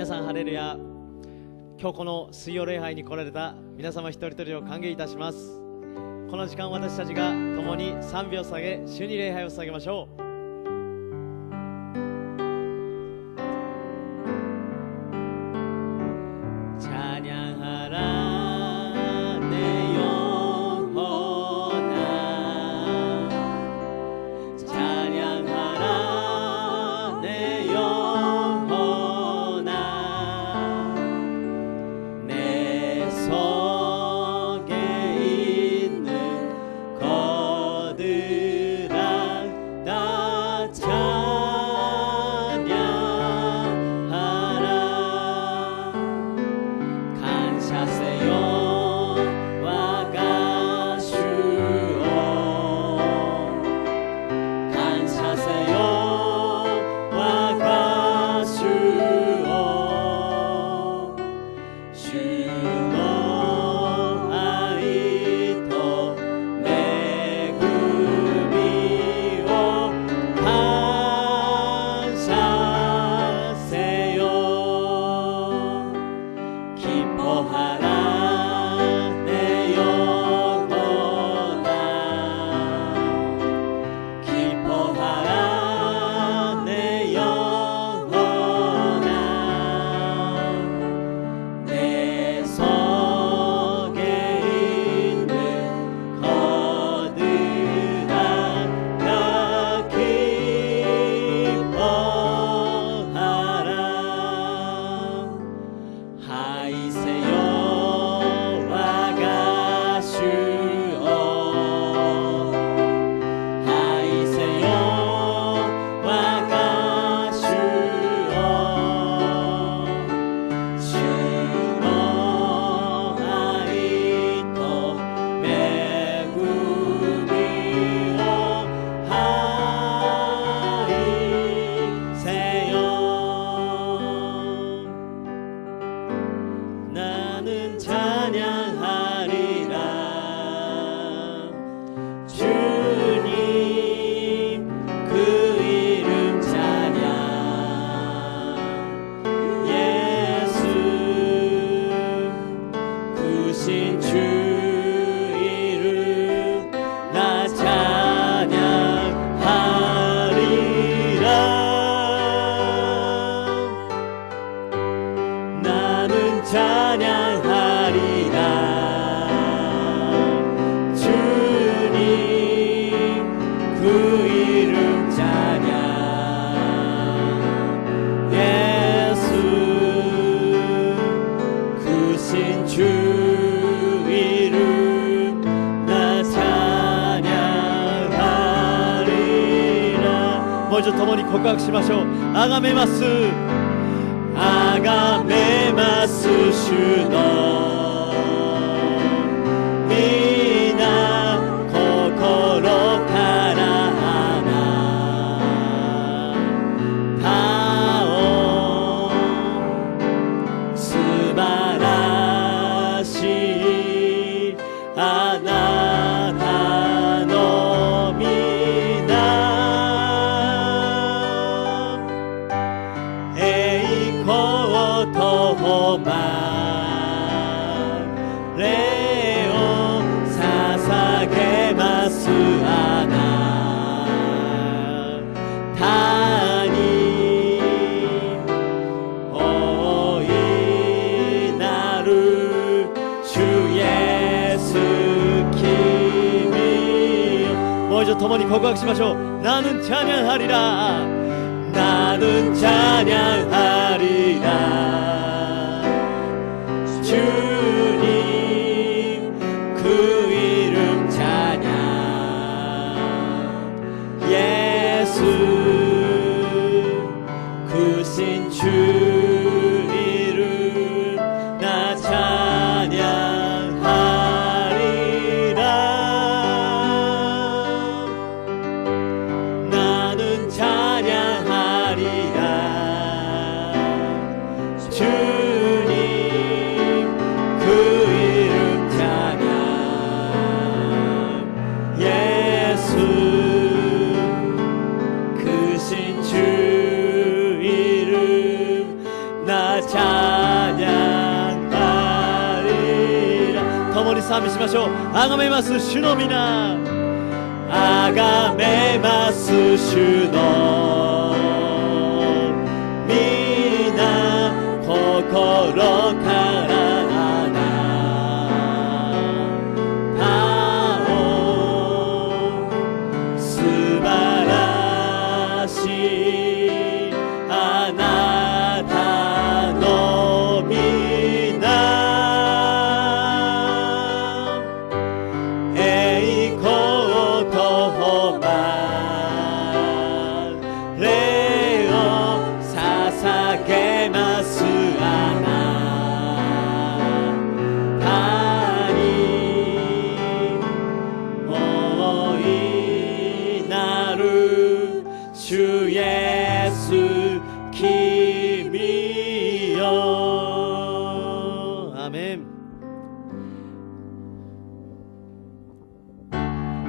皆さんハレルヤ。今日この水曜礼拝に来られた皆様一人一人を歓迎いたします。この時間私たちが共に賛美を捧げ、主に礼拝を捧げましょう。共に告白しましょう。あがめます、あがめます主の皆心から他を素晴らしいあなたの皆共に告白しましょう。나는 찬양하리라 나는 찬양하리라 주님 그 이름 찬양 예수 크신 주 이름 나 찬양하리라 주 이름 찬양하리라.共に賛美しましょう。あがめます主の皆、あがめます主の皆、心から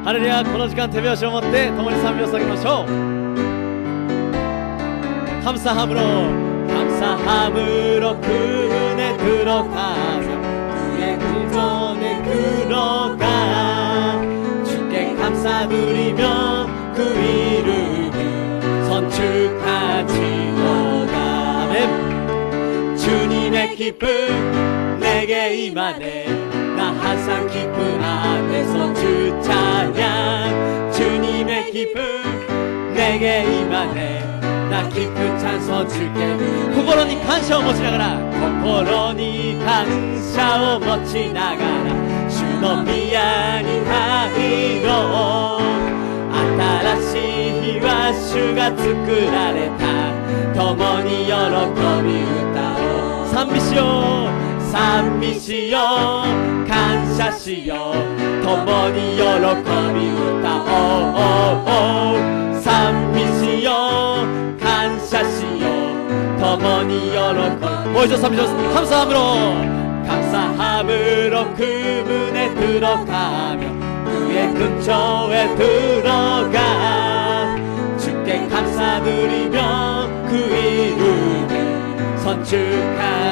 ハレルヤ。この時間手拍子を持って共に賛美を捧げましょう。감사함으로 그분의 들어가며 그의 구원에 들어가 주께 감사드리며 그 이름을 선축하지로다. 아멘. 주님의 기쁨 내게 임하네. 나 항상 기쁨 안에서 주 찬양. 주님의 기쁨 내게 임하네. 나 기쁜 찬송 주께. 心に感謝を持ちながら、心に感謝を持ちながら主の宮に入ろう。新しい日は主が作られた。共に喜び歌おう。賛美しよう、賛美しよう、感謝しよう。共に喜び歌おう。賛美しよう、感謝しよう。共に喜ぶ。もう一度賛美します。감사함으로 그분에 들어가며 그의 근처에 들어가 주께 감사드리며 그 이름을 선축하지로다.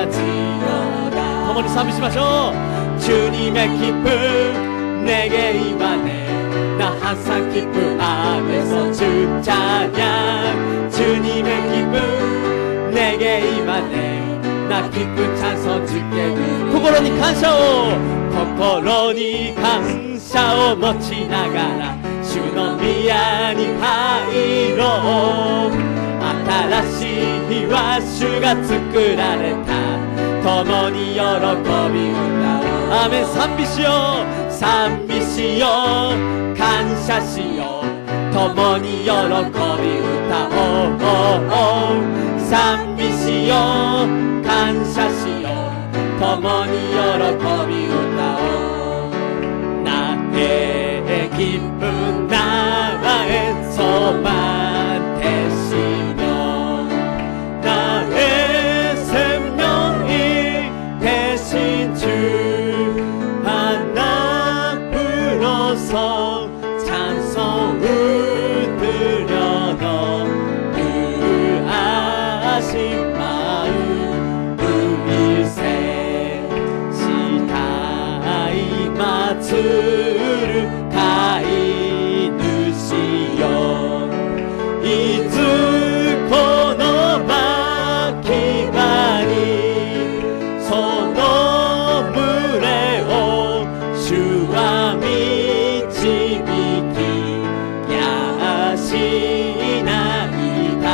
共に賛美しましょう。주님의 기쁨 내게 임하네. 나 항상 기쁨 안에서 주 찬양. 주님의 기쁨 내게 임하네. 나 기쁜 찬송 주께. 心に感謝を持ちながら主の宮に入ろう。新しい日は主が作られた。共に喜び歌おう。アーメン。賛美しよう、賛美しよう、感謝しよう。共に喜び歌おう。賛美しよう、感謝しよう。共に喜び歌おう。나의 기쁜 나의 소망 되시며 나의 생명이 되신 주 하나님으로서 찬송을 드려도 그 아신 마음 의세 시다이 마츠를 가이 누시요 이즈 코노바 기바니 소노무레 오 주와 미치비키 야시나이다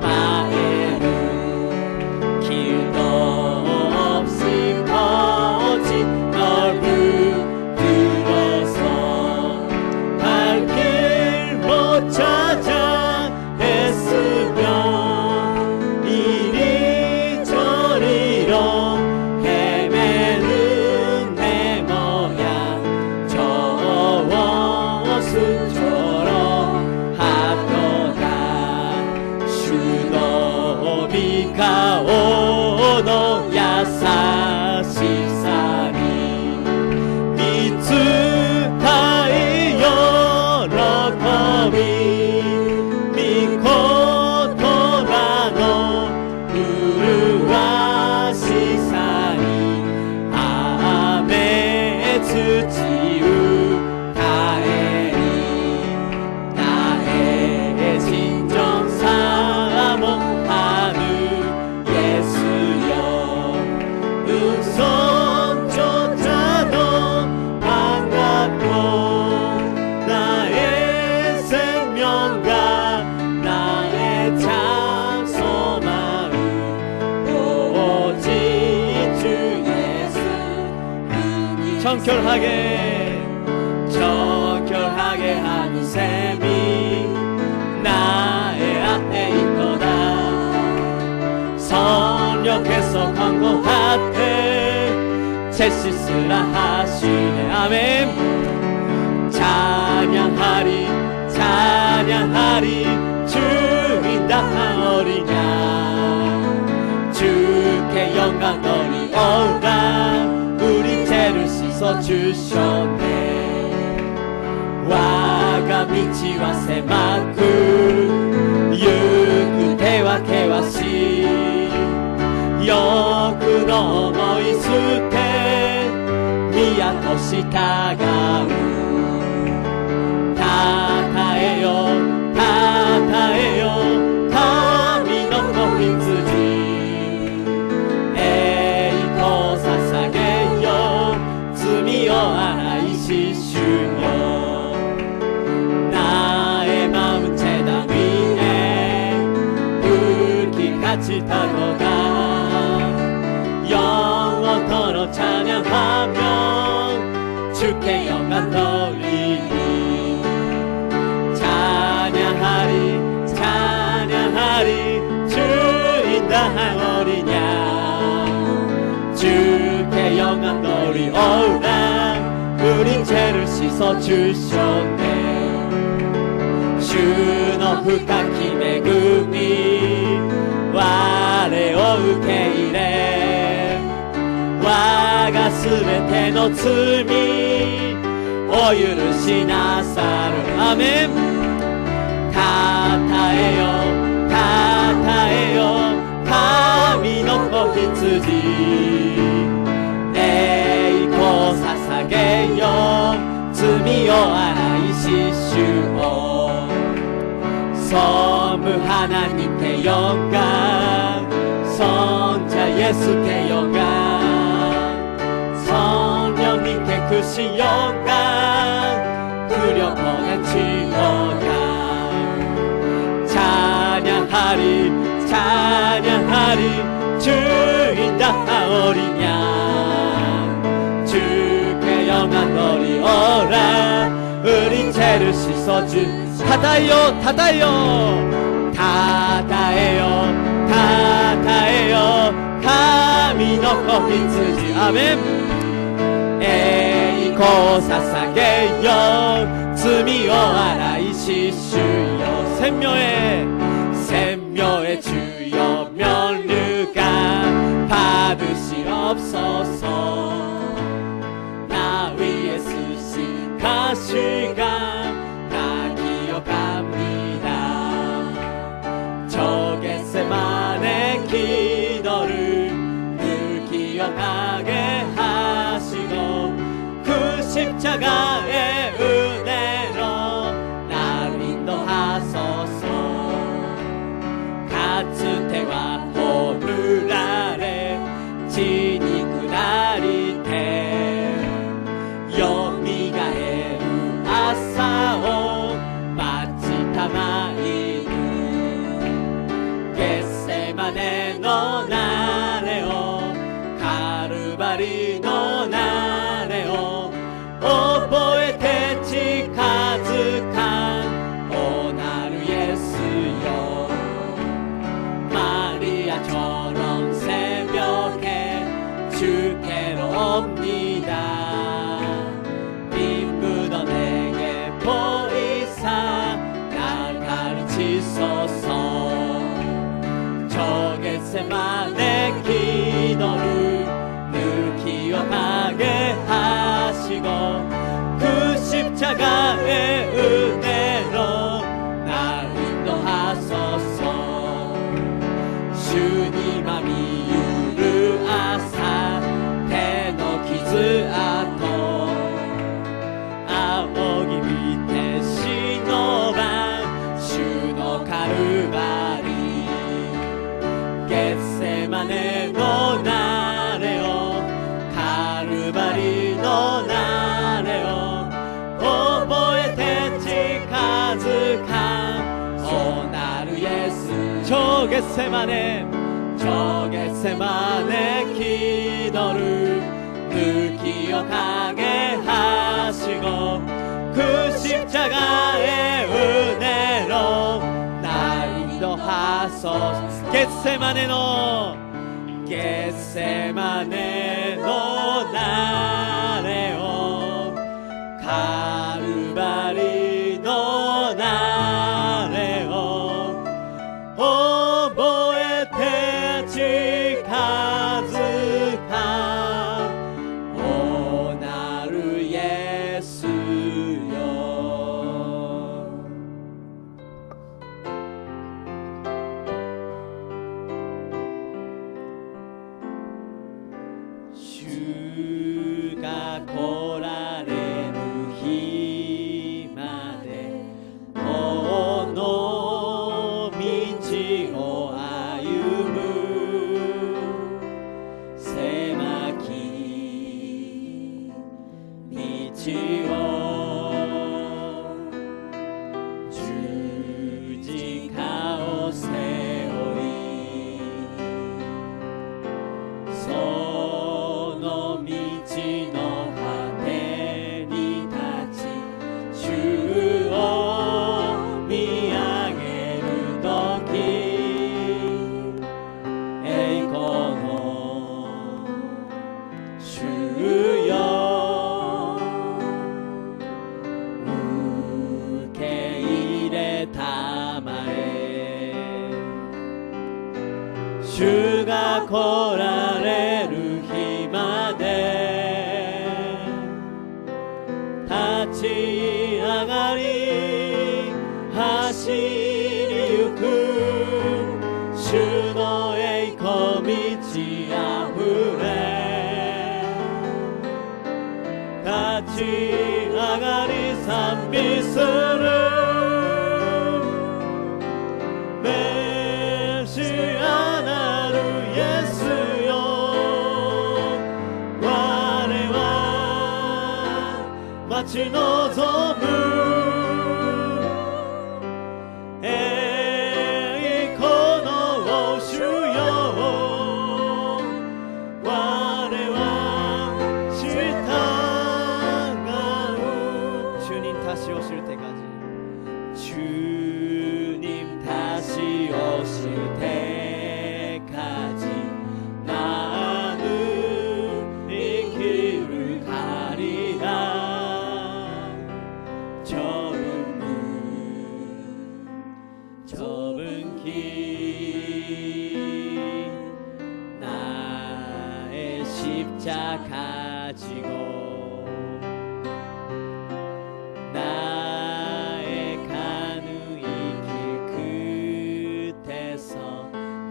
마에는 길도 없이 거짓 넓은 들어서 갈 길 못 찾아 애쓰며 이리저리로 헤매는 내 모양 저워스처럼 하도다. 주도 비가 오노 야사시사리 미츠타이 요로코미 미코토라노 우루와 정결하게 하는 셈이 나의 안에 있도다. 성령께서 권고하되 제 씻으라 하시네. 아멘. 찬양하리 주인 다하오리냐. 주께 영광 돌리오라. 우리 죄를 씻어주셨네. 와가 미치와 세마쿠 유쿠테와 케와시 yoku no moisute miyakoshi tagau tataeyo kami no kohitsuji eiko sasageyo tsumi o arai shishuyo nae maunche dawi에 불길같이 타고가 영원토록 찬양하며 주께 영광 돌리니. 찬양하리 주인 다하오리냐. 주께 영광 돌리오라. 우리 죄를 씻어주셨네. 주의深き恵み我を受け入れ我がすべての罪を許しなさる。アメン。たたえよ神の子羊栄光捧げよ罪を洗いし主を성부하나님께 영광 성자 예수께 영광 성령님께 크신 영광 드려 보내지어야. 찬양하리 주인 다하오리냐. 주께 영광 돌리오라. 우리 죄를 씻어주. 다다에요神の子羊。アメン。栄光捧げよ罪を洗いし主よ생명의 주여 면류가 받으시옵소서. 나 위에 쓰신 가시가 기억합니다. 저 겟세마네 기도를 늘 기억하게 하시고 그 십자가의 은혜로 나를 인도하소서. 같은 태와 호를 아래 진이 그다리 때 여미가에 아사오 마치타마이누 겟세마네 너 나레오 가르바리 너 나레오 오보에 대치 가득한 오나루 예수여. 마리아처럼 새벽에 주께로 옵니다. 빈부던 내게 보이사 날 가르치소서. 저 겟세마네 기도를 늘 기억하게 하시고 그 십자가의 은혜로 날 인도하소서. 주님 아미 유르 아사 대노 기즈 아토 아오기 밑에 시노반 슈노 가르바리 겟세마네 너 나레오 가르바리 너 나레오 오보에 대치 가득한 오나루 예수. 저 겟세마네 기도를 늘 기억하게 십자가의 은혜로 날 인도하소서. 겟세마네 너 나레오 가르바리 너 나레오 오보에 태치 가즈파 오 나를 예수여.主が来られる日までこの道を歩む狭き道を十字架を背負いその道の果てに立ち主を見上げるとき栄光の主よ受け入れたまえ主が来られる日まで立ち上がり走りゆく主の栄光満ちあふれ立ち上がり賛美するメシアなるイエスよ我は待ち望む栄光の主よ我は従う主님 다시 오실 때까지 주님 다시 오실 때까지 나는 이 길을 가리라 좁은 길 나의 십자가 지고 나의 가는 이 길 끝에서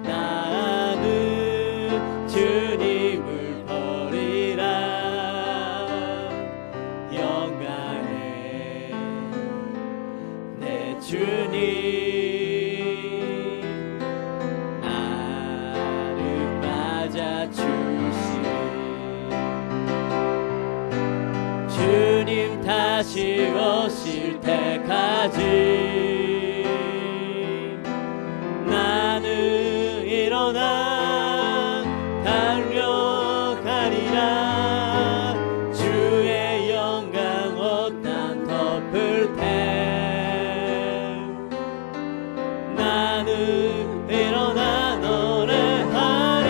나는 주님을 버리라 영광의 내 주님 나를 맞아주시오 주님 다시 오실 때까지 나는 일어나 달려가리라 주의 영광 옷단 덮을 때 나는 일어나 노래하리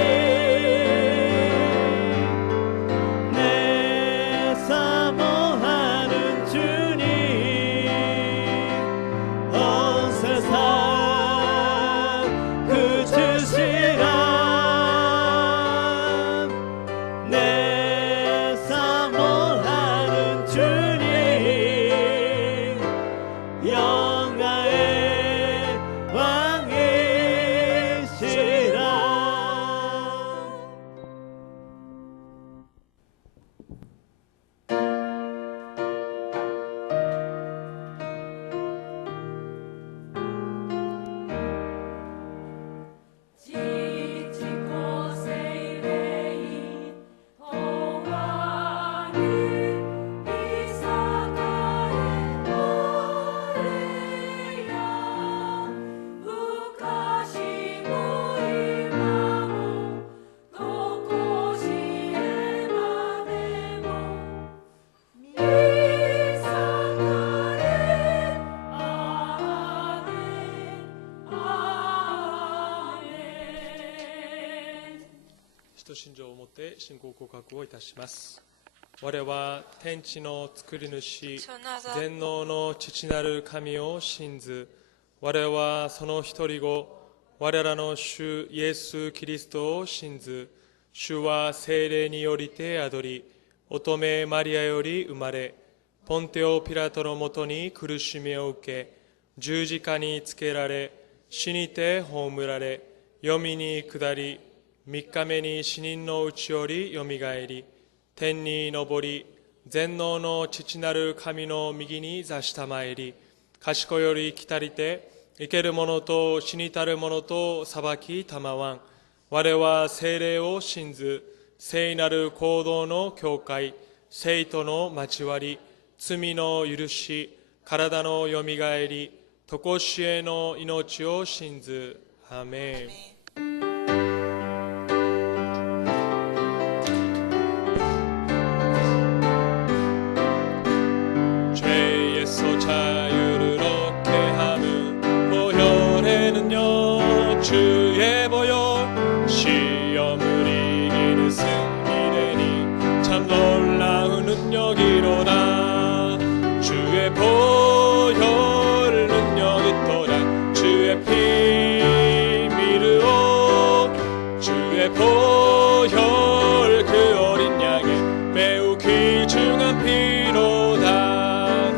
내 사모하는 주님 오使徒信条をもって信仰告白をいたします。我は天地の作り主、全能の父なる神を信ず。我はその一人子、我らの主イエス・キリストを信ず。主は聖霊によりて宿り、乙女マリアより生まれ、ポンテオ・ピラトのもとに苦しみを受け、十字架につけられ、死にて葬られ、黄泉に下り、3日目に死人のうちよりよみがえり、天に昇り、全能の父なる神の右に座したまえり、賢より来たりて、生ける者と死にたる者と裁きたまわん。我は聖霊を信ず、聖なる行動の教会、聖との交わり、罪の許し、体のよみがえり、とこしえの命を信ず。アーメン。주의 보혈 시험을 이기는 승리되니 참 놀라운 능력이로다. 주의 보혈 능력 있도다. 주의 피 미르오 주의 보혈 그 어린 양의 매우 귀중한 피로다.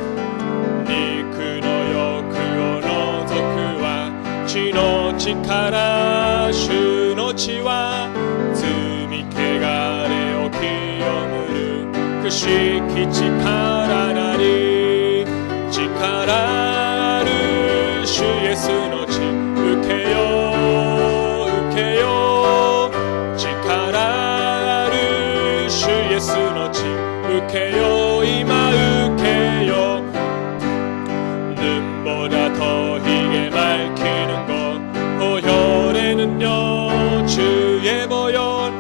니 그너여 그 언어 그와 쥐노力主の血は罪汚れを清むるくしき力なり力ある主イエスの血受けよ受けよ力ある主イエスの血受けよ今受けよ눈보다 더 희게 밝히는 것 보혈의 능력 주의 보혈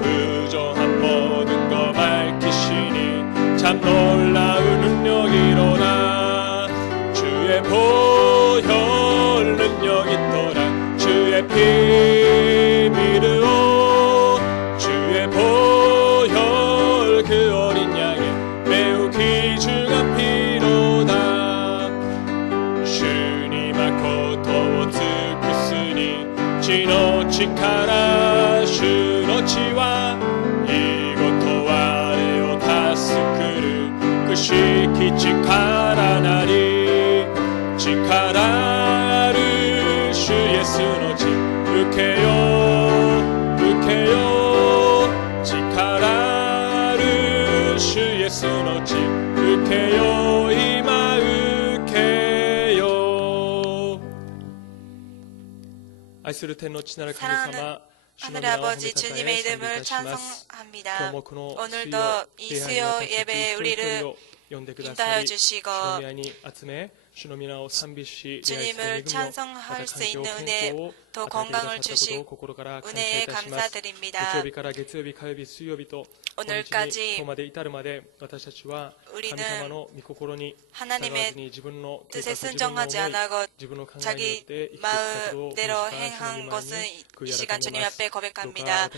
부정한 모든 거 밝히시니 참 놀라운 능력이로다. 주의 보혈 능력 있도다. 주의 피 미르오 주의 보혈 그 어린 양의 매우 귀중한 피로다. 주님 앞고 또血の力主の血は見事我を助くるくしき力なり力ある主イエスの血受けよ受けよ力ある主イエスの血受けよ今受けよ。愛する天の父なる神 사랑하는 様 하늘의 아버지 주님의 이름을 찬송합니다. 오늘도 이 수요 예배에 우리를 인도하여 주시고 주님을 찬송할 수 있는 은혜 또 건강을 주시고 은혜에 감사드립니다. 오늘까지 우리는 하나님의 뜻에 순종하지 않고 자기 마음대로 행한 것은 이 시간 주님 앞에 고백합니다.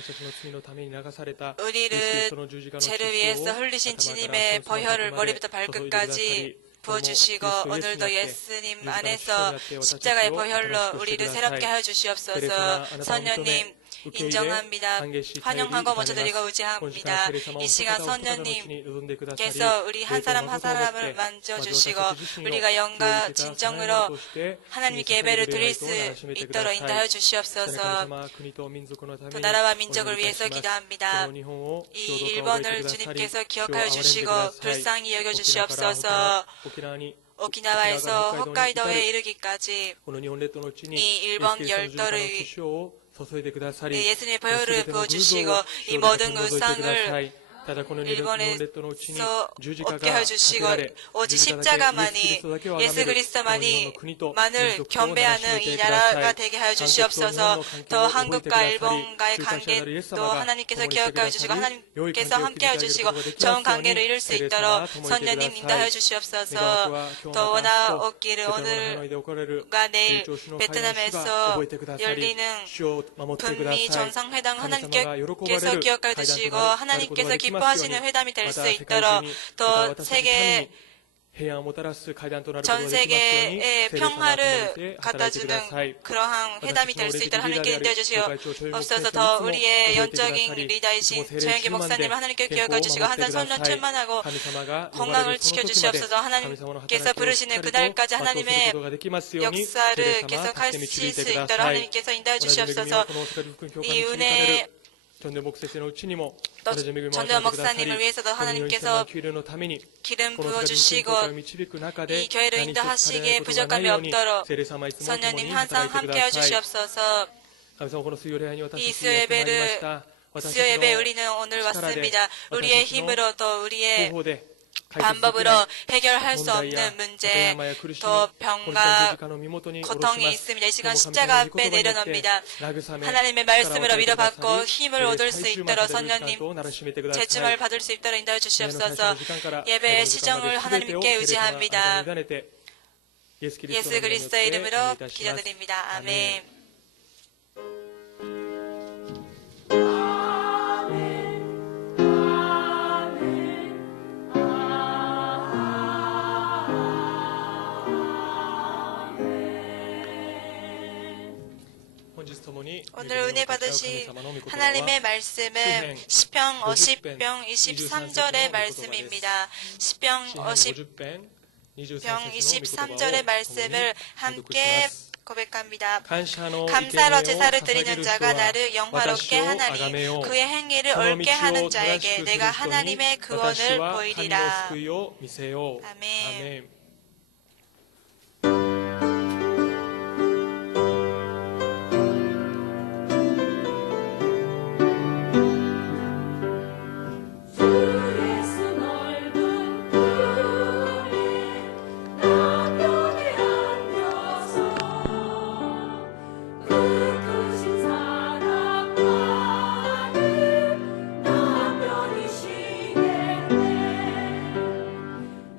우리를 죄를 위해서 흘리신 주님의 보혈을 머리부터 발끝까지 부어주시고 오늘도 예수님 안에서 십자가의 보혈로 우리를 새롭게 하여 주시옵소서. 선녀님 인정합니다. 환영하고 모셔드리고 의지합니다. 이 시간 선녀님께서 우리 한 사람 한 사람을 만져주시고 우리가 영과 진정으로 하나님께 예배를 드릴 수 있도록 인도하여 주시옵소서. 또 나라와 민족을 위해서 기도합니다. 이 일본을 주님께서 기억하여 주시고 불쌍히 여겨주시옵소서. 오키나와에서 홋카이도에 이르기까지 이 일본 열도를 예수님의 보혈을 부어주시고 이 모든 우상을 일본에서 얻게 해주시고 오직 십자가만이 예수 그리스도만을 경배하는 이 나라가 되게 하여 주시옵소서. 더 한국과 일본과의 관계도 하나님께서 기억하여 주시고 하나님께서 함께하여 주시고 좋은 관계를 이룰 수 있도록 선녀님 인도하여 주시옵소서. 더 원하옵기를 오늘과 내일 베트남에서 열리는 북미 정상회담 하나님께서 기억하여 주시고 하나님께서 기뻐하시는 회담이 될 수 있도록 더 세계 전 세계의 평화를 갖다주는 그러한 회담이 될 수 있도록 하나님께 인도해 주시옵소서. 더 우리의 영적인 리더이신 조영기 목사님을 하나님께 기억해 주시고 항상 선언 충만하고 건강을 지켜주시옵소서. 하나님께서 부르시는 그날까지 하나님의 역사를 계속하실 수 있도록 하나님께서 인도해 주시옵소서. 이 은혜 전도연 목사님을 위해서도 하나님께서 기름 부어주시고 이 교회를 인도하시기에 부족함이 없도록 선녀님 항상 함께해 주시옵소서. 이 수요 예배 우리는 오늘 왔습니다. 우리의 힘으로 또 우리의 방법으로 해결할 수 없는 문제, 또 병과 고통이 있습니다. 이 시간 십자가 앞에 내려놓습니다. 하나님의 말씀으로 위로받고 힘을 얻을 수 있도록 선녀님 제침을 받을 수 있도록 인도해 주시옵소서. 예배의 시정을 하나님께 의지합니다. 예수 그리스도의 이름으로 기도드립니다. 아멘. 오늘 은혜 받으신 하나님의 말씀은 시편 50편 23절의 말씀입니다. 시편 50편 23절의 말씀을 함께 고백합니다. 감사로 제사를 드리는 자가 나를 영화롭게 하나니 그의 행위를 옳게 하는 자에게 내가 하나님의 구원을 보이리라. 아멘.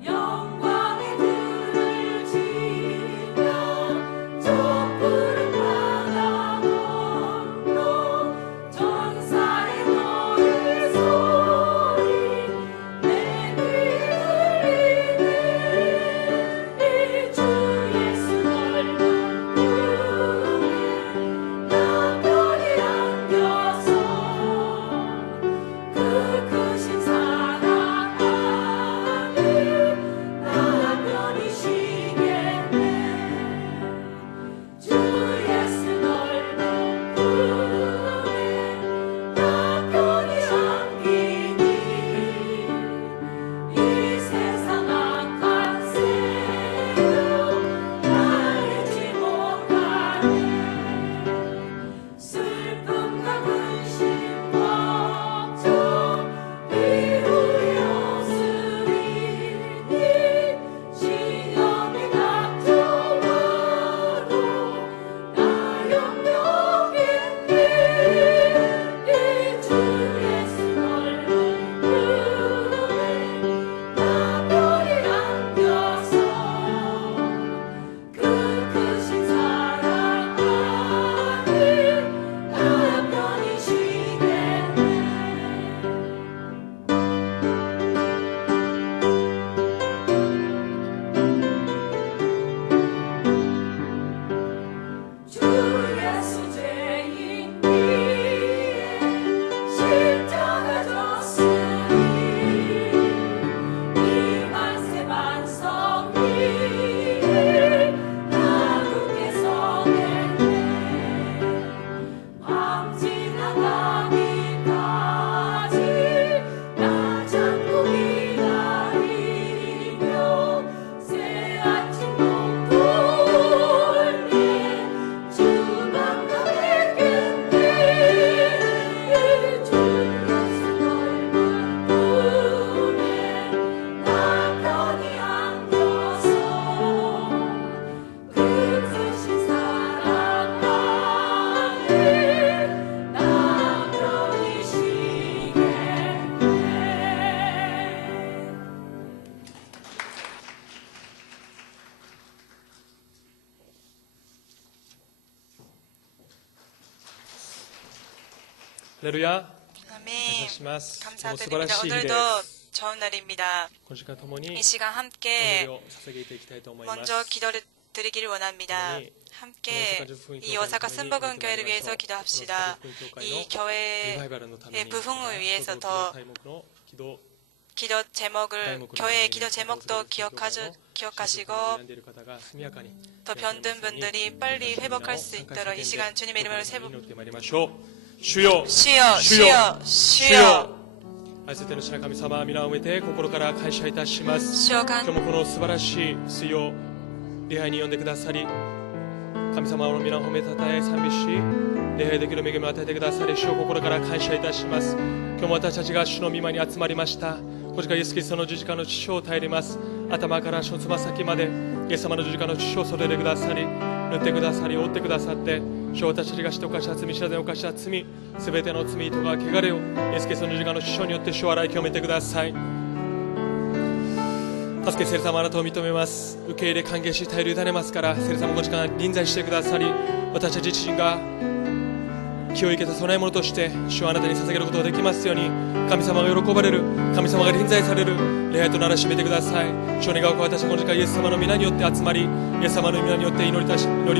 영광의 レルヤ 아멘. します。 감사드립니다. 素晴らしい日 오늘도 です 좋은 날입니다. この時間ともに 이 시간 お祈 함께 りを捧げていきたいと思います 먼저 기도를 드리기를 원합니다. 함께 이 오사카 순복음 교회를 위해서 기도합시다. 이 교회의 부흥을 위해서 더 기도 제목을 교회의 기도 제목도 기억하시고 더 병든 분들이 빨리 회복할 수 있도록 이 시간 주님의 이름으로 주여 주여 주여 주여 愛する天の父なる神様、皆をめて心から感謝いたします。 주여 今日もこの素晴らしい水曜礼拝に呼んでくださり、神様の皆を褒めたたえ賛美し、礼拝できる恵みを与えてくださり、主を心から感謝いたします。今日も私たちが主の御間に集まりました。こちらイエス・キリストの十字架の血潮を耐えれます。頭から足のつま先までイエス様の十字架の血潮をそれでくださり、塗ってくださり、覆ってくださって、主を私たちがして犯した罪、知らずに犯した罪、すべての罪とか汚れをイエス・キリストの十字架の血潮によって主を洗い清めてください。助け聖霊様、あなたを認めます。受け入れ歓迎し、頼り委ねますから、聖霊様ご時間臨在してくださり、私たち自身が気を生けた供え物として主をあなたに捧げることができますように、神様が喜ばれる、神様が臨在される礼拝とならしめてください。主を願う子、私この時間イエス様の皆によって集まり、イエス様の皆によって祈り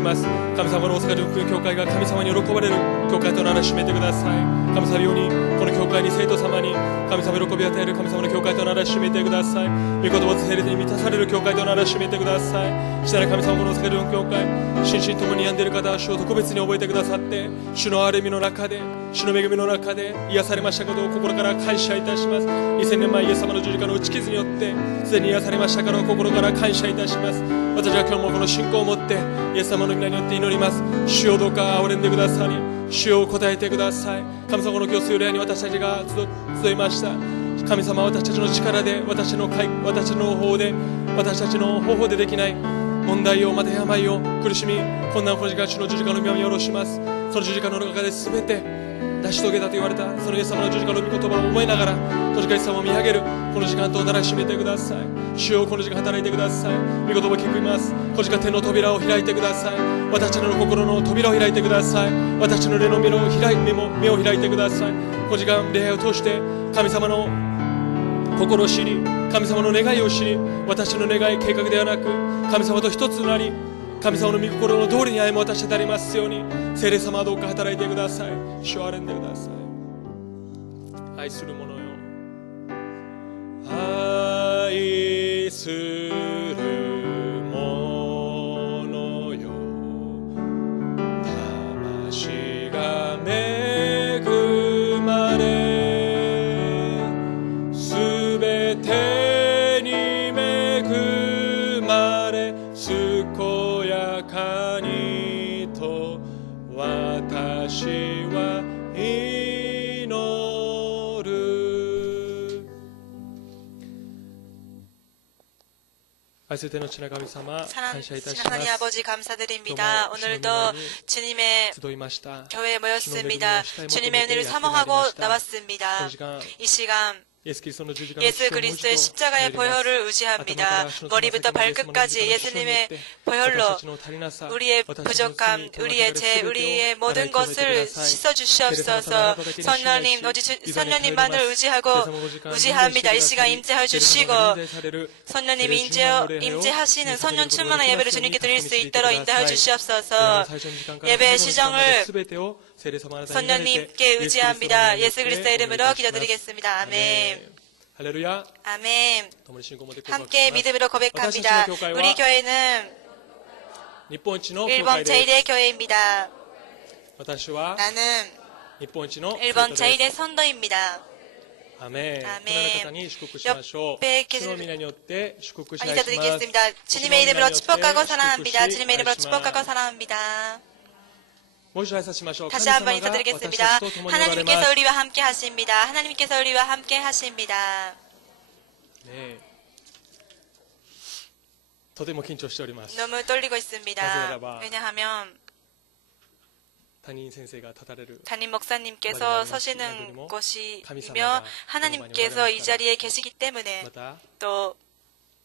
ます。神様の大阪上空教会が神様に喜ばれる教会とならしめてください。神様ようにこの教会に生徒様に神様喜びを与える神様の教会とならしめてください。御言葉と聖霊に満たされる教会とならしめてください。主なる神様、この大阪上空教会、心身ともに病んでいる方は主を特別に覚えてくださって、主の憐れみの中で、主の恵みの中で癒されましたことを心から感謝いたします。2000年前イエス様の十字架の打ち傷によってすでに癒されましたから心から感謝いたします。私は今日もこの信仰を持ってイエス様の皆によって祈ります。主よどうか憐れんでくださり、主よ答えてください。神様、この今日水曜礼拝に私たちが集いました。神様、私たちの力で、私の方法で、私たちの方法でできない問題を、また病を、苦しみ、困難をこの時間主の十字架の御身を下ろします。その十字架の中で全て成し遂げたと言われたそのイエス様の十字架の御言葉を覚えながら、この時間イエス様を見上げるこの時間とならしめてください。主よ、この時間働いてください。御言葉を聞きます。この時間天の扉を開いてください。私たちの心の扉を開いてください。私たちの霊の目を開いてください。この時間礼拝を通して神様の心を知り、神様の願いを知り、私の願い、計画ではなく神様と一つとなり、神様の御心の通りに歩む私たちでありますように、聖霊様はどうか働いてください。主を憐れんでください。愛する者よ、愛する者よ、魂が恵まれ、すべてに恵まれ、健やかにと私は祈る。愛する天の父なる神様、感謝いたします。 하나님 아버지 감사드립니다. 오늘도 주님의 교회에 모였습니다. 주님의 은혜를 사모하고 나왔습니다. 이 시간 예수 그리스도의 십자가의 보혈을 의지합니다. 머리부터 발끝까지 예수님의 보혈로 우리의 부족함, 우리의 죄, 우리의 모든 것을 씻어주시옵소서. 선녀님만을 의지합니다. 이 시간 임재해 주시고 선녀님이 임재하시는 선년 충만한 예배를 주님께 드릴 수 있도록 인도해 주시옵소서. 예배의 시정을 선녀님께 의지합니다. 예수 그리스도의 이름으로 기도드리겠습니다. 아멘. 할렐루야. 아멘. 함께 믿음으로 고백합니다. 우리 교회는 일본 제1의 교회입니다. 나는 일본 제1의 선도입니다. 아멘. 옆에 계신 인사드리겠습니다. 주님의 이름으로 축복하고 사랑합니다. 주님의 이름으로 축복하고 사랑합니다. 다시 한번 인사드리겠습니다. 하나님께서 우리와 함께 하십니다. 하나님께서 우리와 함께 하십니다. 네. 너무 떨리고 있습니다. 왜냐하면 담임 목사님께서 서시는 곳이며 하나님께서 이 자리에 계시기 때문에 또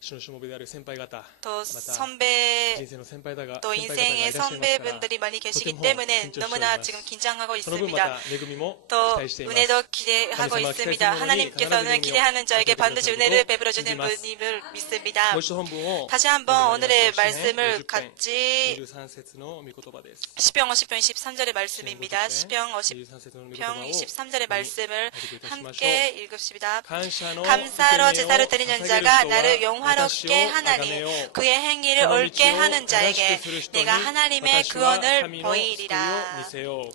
主のしもべである先輩方、 또 また 선배 人生の先輩方が 또 先輩方がいらっ 인생의 しゃいますから 선배분들이 많이 계시기 또 때문에 긴장しております. 너무나 지금 긴장하고 その分ま 있습니다. た恵みも期 또 待しています. 은혜도 기대하고 하나님께서 있습니다. 기대하는 하나님께서는 분이 기대하는 저에게 반드시 하나님께서 은혜를 베풀어 주는 믿습니다. 분임을 믿습니다. もう一度本文を 다시 한번 오늘의 お願いしますね。 말씀을 50編 같이 23節の御言葉です. 시편 50편 23절의 말씀입니다. 시편 23節の御言葉を 50편 23절의 말씀을 함께 읽읍시다. 感謝の 감사로 生贄を 제사를 드리는 捧げる 자가 人は 나를 용화롭게 私を 하나니 崇めよう. 그의 행위를 옳게 하는 자에게 내가 하나님의 구원을 보이리라.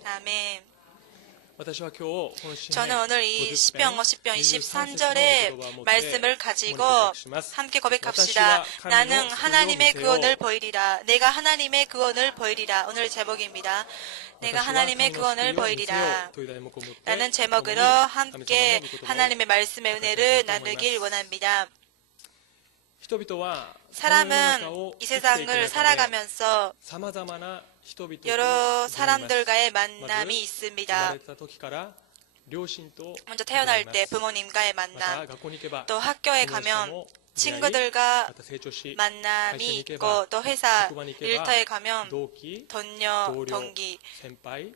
아멘. 私は今日この詩篇 저는 오늘 이 50 시편 編 50편 23 23절의 말씀을 가지고 함께 고백합시다. 私は 나는 神の 하나님의 救いを見せよう. 구원을 보이리라. 내가 하나님의 구원을 보이리라. 오늘 제목입니다. 내가 하나님의 구원을 보이리라. 라는 제목으로 함께 하나님의 말씀의 은혜를 나누길 원합니다. 사람은 이 세상을 살아가면서 여러 사람들과의 만남이 있습니다. 먼저 태어날 때 부모님과의 만남, 또 학교에 가면 친구들과 만남이 있고, 또 회사 일터에 가면 동료, 동기,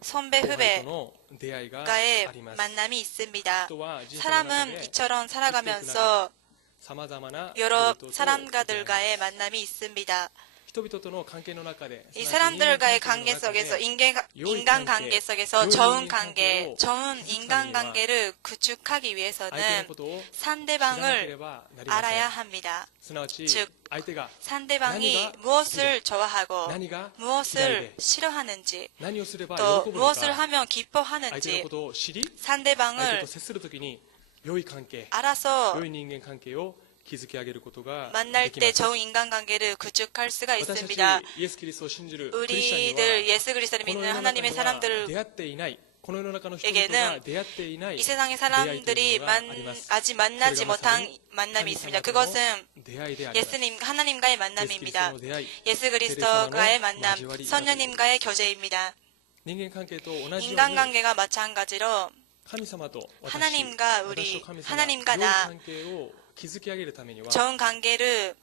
선배, 후배과의 만남이 있습니다. 사람은 이처럼 살아가면서 여러 사람들과의 만남이 있습니다. 이 사람들과의 관계 속에서 인간관계 속에서 좋은 인간관계를 구축하기 위해서는 상대방을 알아야 합니다. 즉 상대방이 무엇을 좋아하고 무엇을 싫어하는지 또 무엇을 하면 기뻐하는지 상대방을 알아서 만날 때 좋은 인간관계를 구축할 수가 있습니다. 우리들 예수 그리스도를 믿는 하나님의 사람들에게는 이 세상의 사람들이 아직 만나지 못한 만남이 있습니다. 그것은 하나님과의 만남입니다. 예수 그리스도와의 만남, 성령님과의 교제입니다. 인간관계가 마찬가지로 하나님과 하나님과 나 좋은 관계를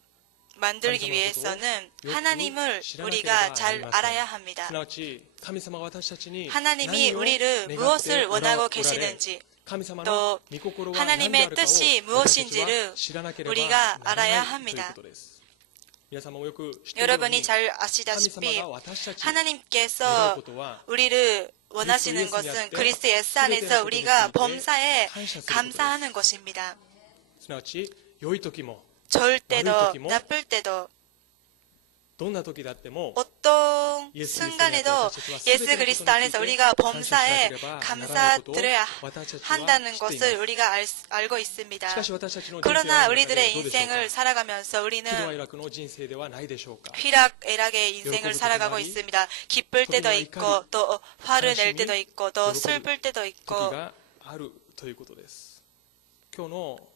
만들기 위해서는 하나님을 우리가 잘 알아야 합니다. 하나님이 우리를 무엇을 원하고 계시는지 또 하나님의 뜻이 무엇인지를 우리가 알아야 합니다. 여러분이 잘 아시다시피 하나님께서 우리를 원하시는 것은 그리스도 예수 안에서 우리가 범사에 감사하는 것입니다. 좋을 때도 나쁠 때도 어떤 순간에도 예수 그리스도 안에서 우리가 범사에 감사드려야 한다는 것을 우리가 알고 있습니다. 그러나 우리들의 인생을 살아가면서 우리는 휘락애락의 인생을 살아가고 있습니다. 기쁠 때도 있고 또 화를 낼 때도 있고 또 슬플 때도 있고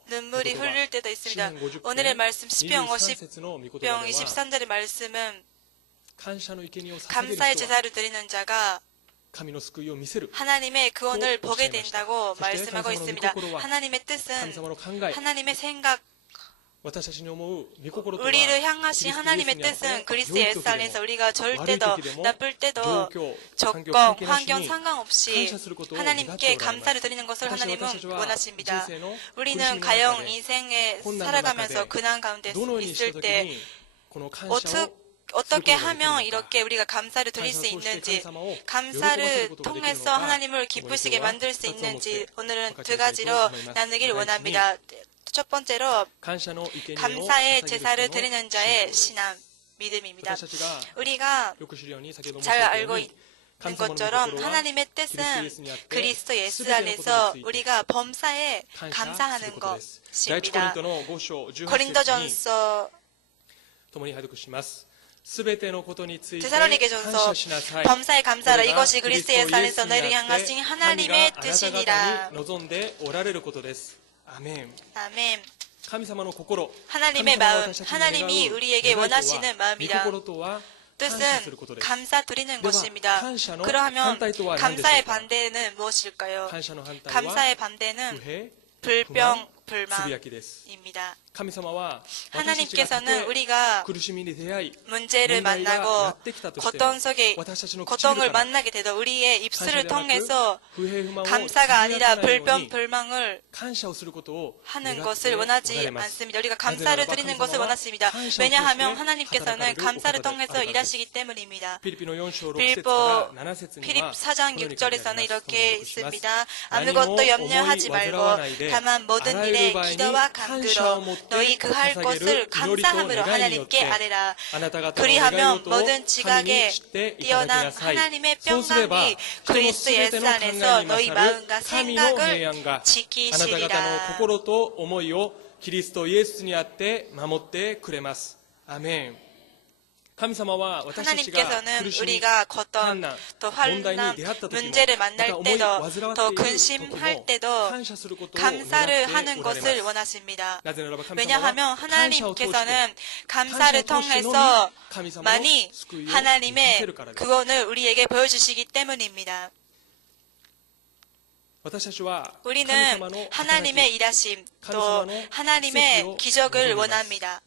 눈물이 흘릴 때도 있습니다. 오늘의 말씀 시편 50편 23절의 말씀은 감사의 제사를 드리는 자가 하나님의 구원을 보게 된다고 말씀하고 있습니다. 하나님의 뜻은 하나님의 생각, 우리를 향하신 하나님의 뜻은 그리스도 예수 안에서 우리가 좋을 때도 나쁠 때도 조건, 환경 상관없이 하나님께 감사를 드리는 것을 하나님은 원하십니다. 우리는 가령 인생에 살아가면서 고난 가운데 있을 때 어떻게 하면 이렇게 우리가 감사를 드릴 수 있는지, 감사를 통해서 하나님을 기쁘시게 만들 수 있는지 오늘은 두 가지로 나누길 원합니다. 첫 번째로 감사의 제사를 드리는 자의 신앙, 믿음입니다. 우리가 잘 알고 있는 것처럼 하나님의 뜻은 그리스도 예수 안에서 우리가 범사에 감사하는 것입니다. 고린도전서 데살로니가전서 범사에 감사하라. 이것이 그리스도 예수 안에서 너희를 향하신 하나님의 뜻이니라. 아멘. 하나님의 마음, 하나님이 우리에게 원하시는 마음이다. 뜻은 감사드리는 것입니다. 그러하면 감사의 반대는 무엇일까요? 감사의 반대는 불평, つぶやきです。 불만입니다. 神様は 하나님께서는 우리가 苦しみに出会い 문제를 問題がや 만나고 ってきたとしても 고통 속에 私たちの唇 고통을 から 만나게 되도 우리의 입술을 感謝ではなく 통해서 不平不満を 감사가 아니라 つぶやかないように 불평불망을 感謝をすることを 하는 願って 것을 おら 원하지 れます。 않습니다. 우리가 감사를 드리는 것을 원하십니다. 왜냐하면 하나님께서는 감사를 통해서 일하시기 때문입니다. ピリピの4章6節 빌보 から7節に 필립 は 4장 このように書いてあり 6절에서는 ます 이렇게 お願いします 있습니다. 何も 아무것도 思い 염려하지 煩 말고 わないで 다만 모든 あらゆる 일에 場合に 기도와 感謝を 간구로 持って 너희 그할 捧げ 것을 る祈りと 감사함으로 願いによって 하나님께 아뢰라. あなた方の願い 그리하면 事を 모든 神に 지각에 知っていただき 뛰어난 なさい。 하나님의 そうすれば 평강이 人の 그리스도 すべ 예수 ての考え 안에서 に 너희 勝る 마음과 神の平 생각을 安があなた方の 지키시리라. 心と思いをキリストイエスにあって守ってくれます。アメン。神様は私たちが 하나님께서는 苦しみ、 우리가 患 어떤 難、 또 問題 환난 に出会った時も、 문제를 また 만날 思い 때도 煩わ 또 っている時 근심할 も 때도 感謝することを願っておら 감사를 れ 하는 ま 것을 す。 원하십니다. なぜならば神様は 왜냐하면 感謝を通して 하나님께서는 感謝 감사를 を通してのみ 통해서 神様の 많이 救いを見せ 하나님의 るからです。 구원을 우리에게 보여주시기 때문입니다. 私たちは神 우리는 様の働き 하나님의 일하심 또 하나님의 기적을 원합니다.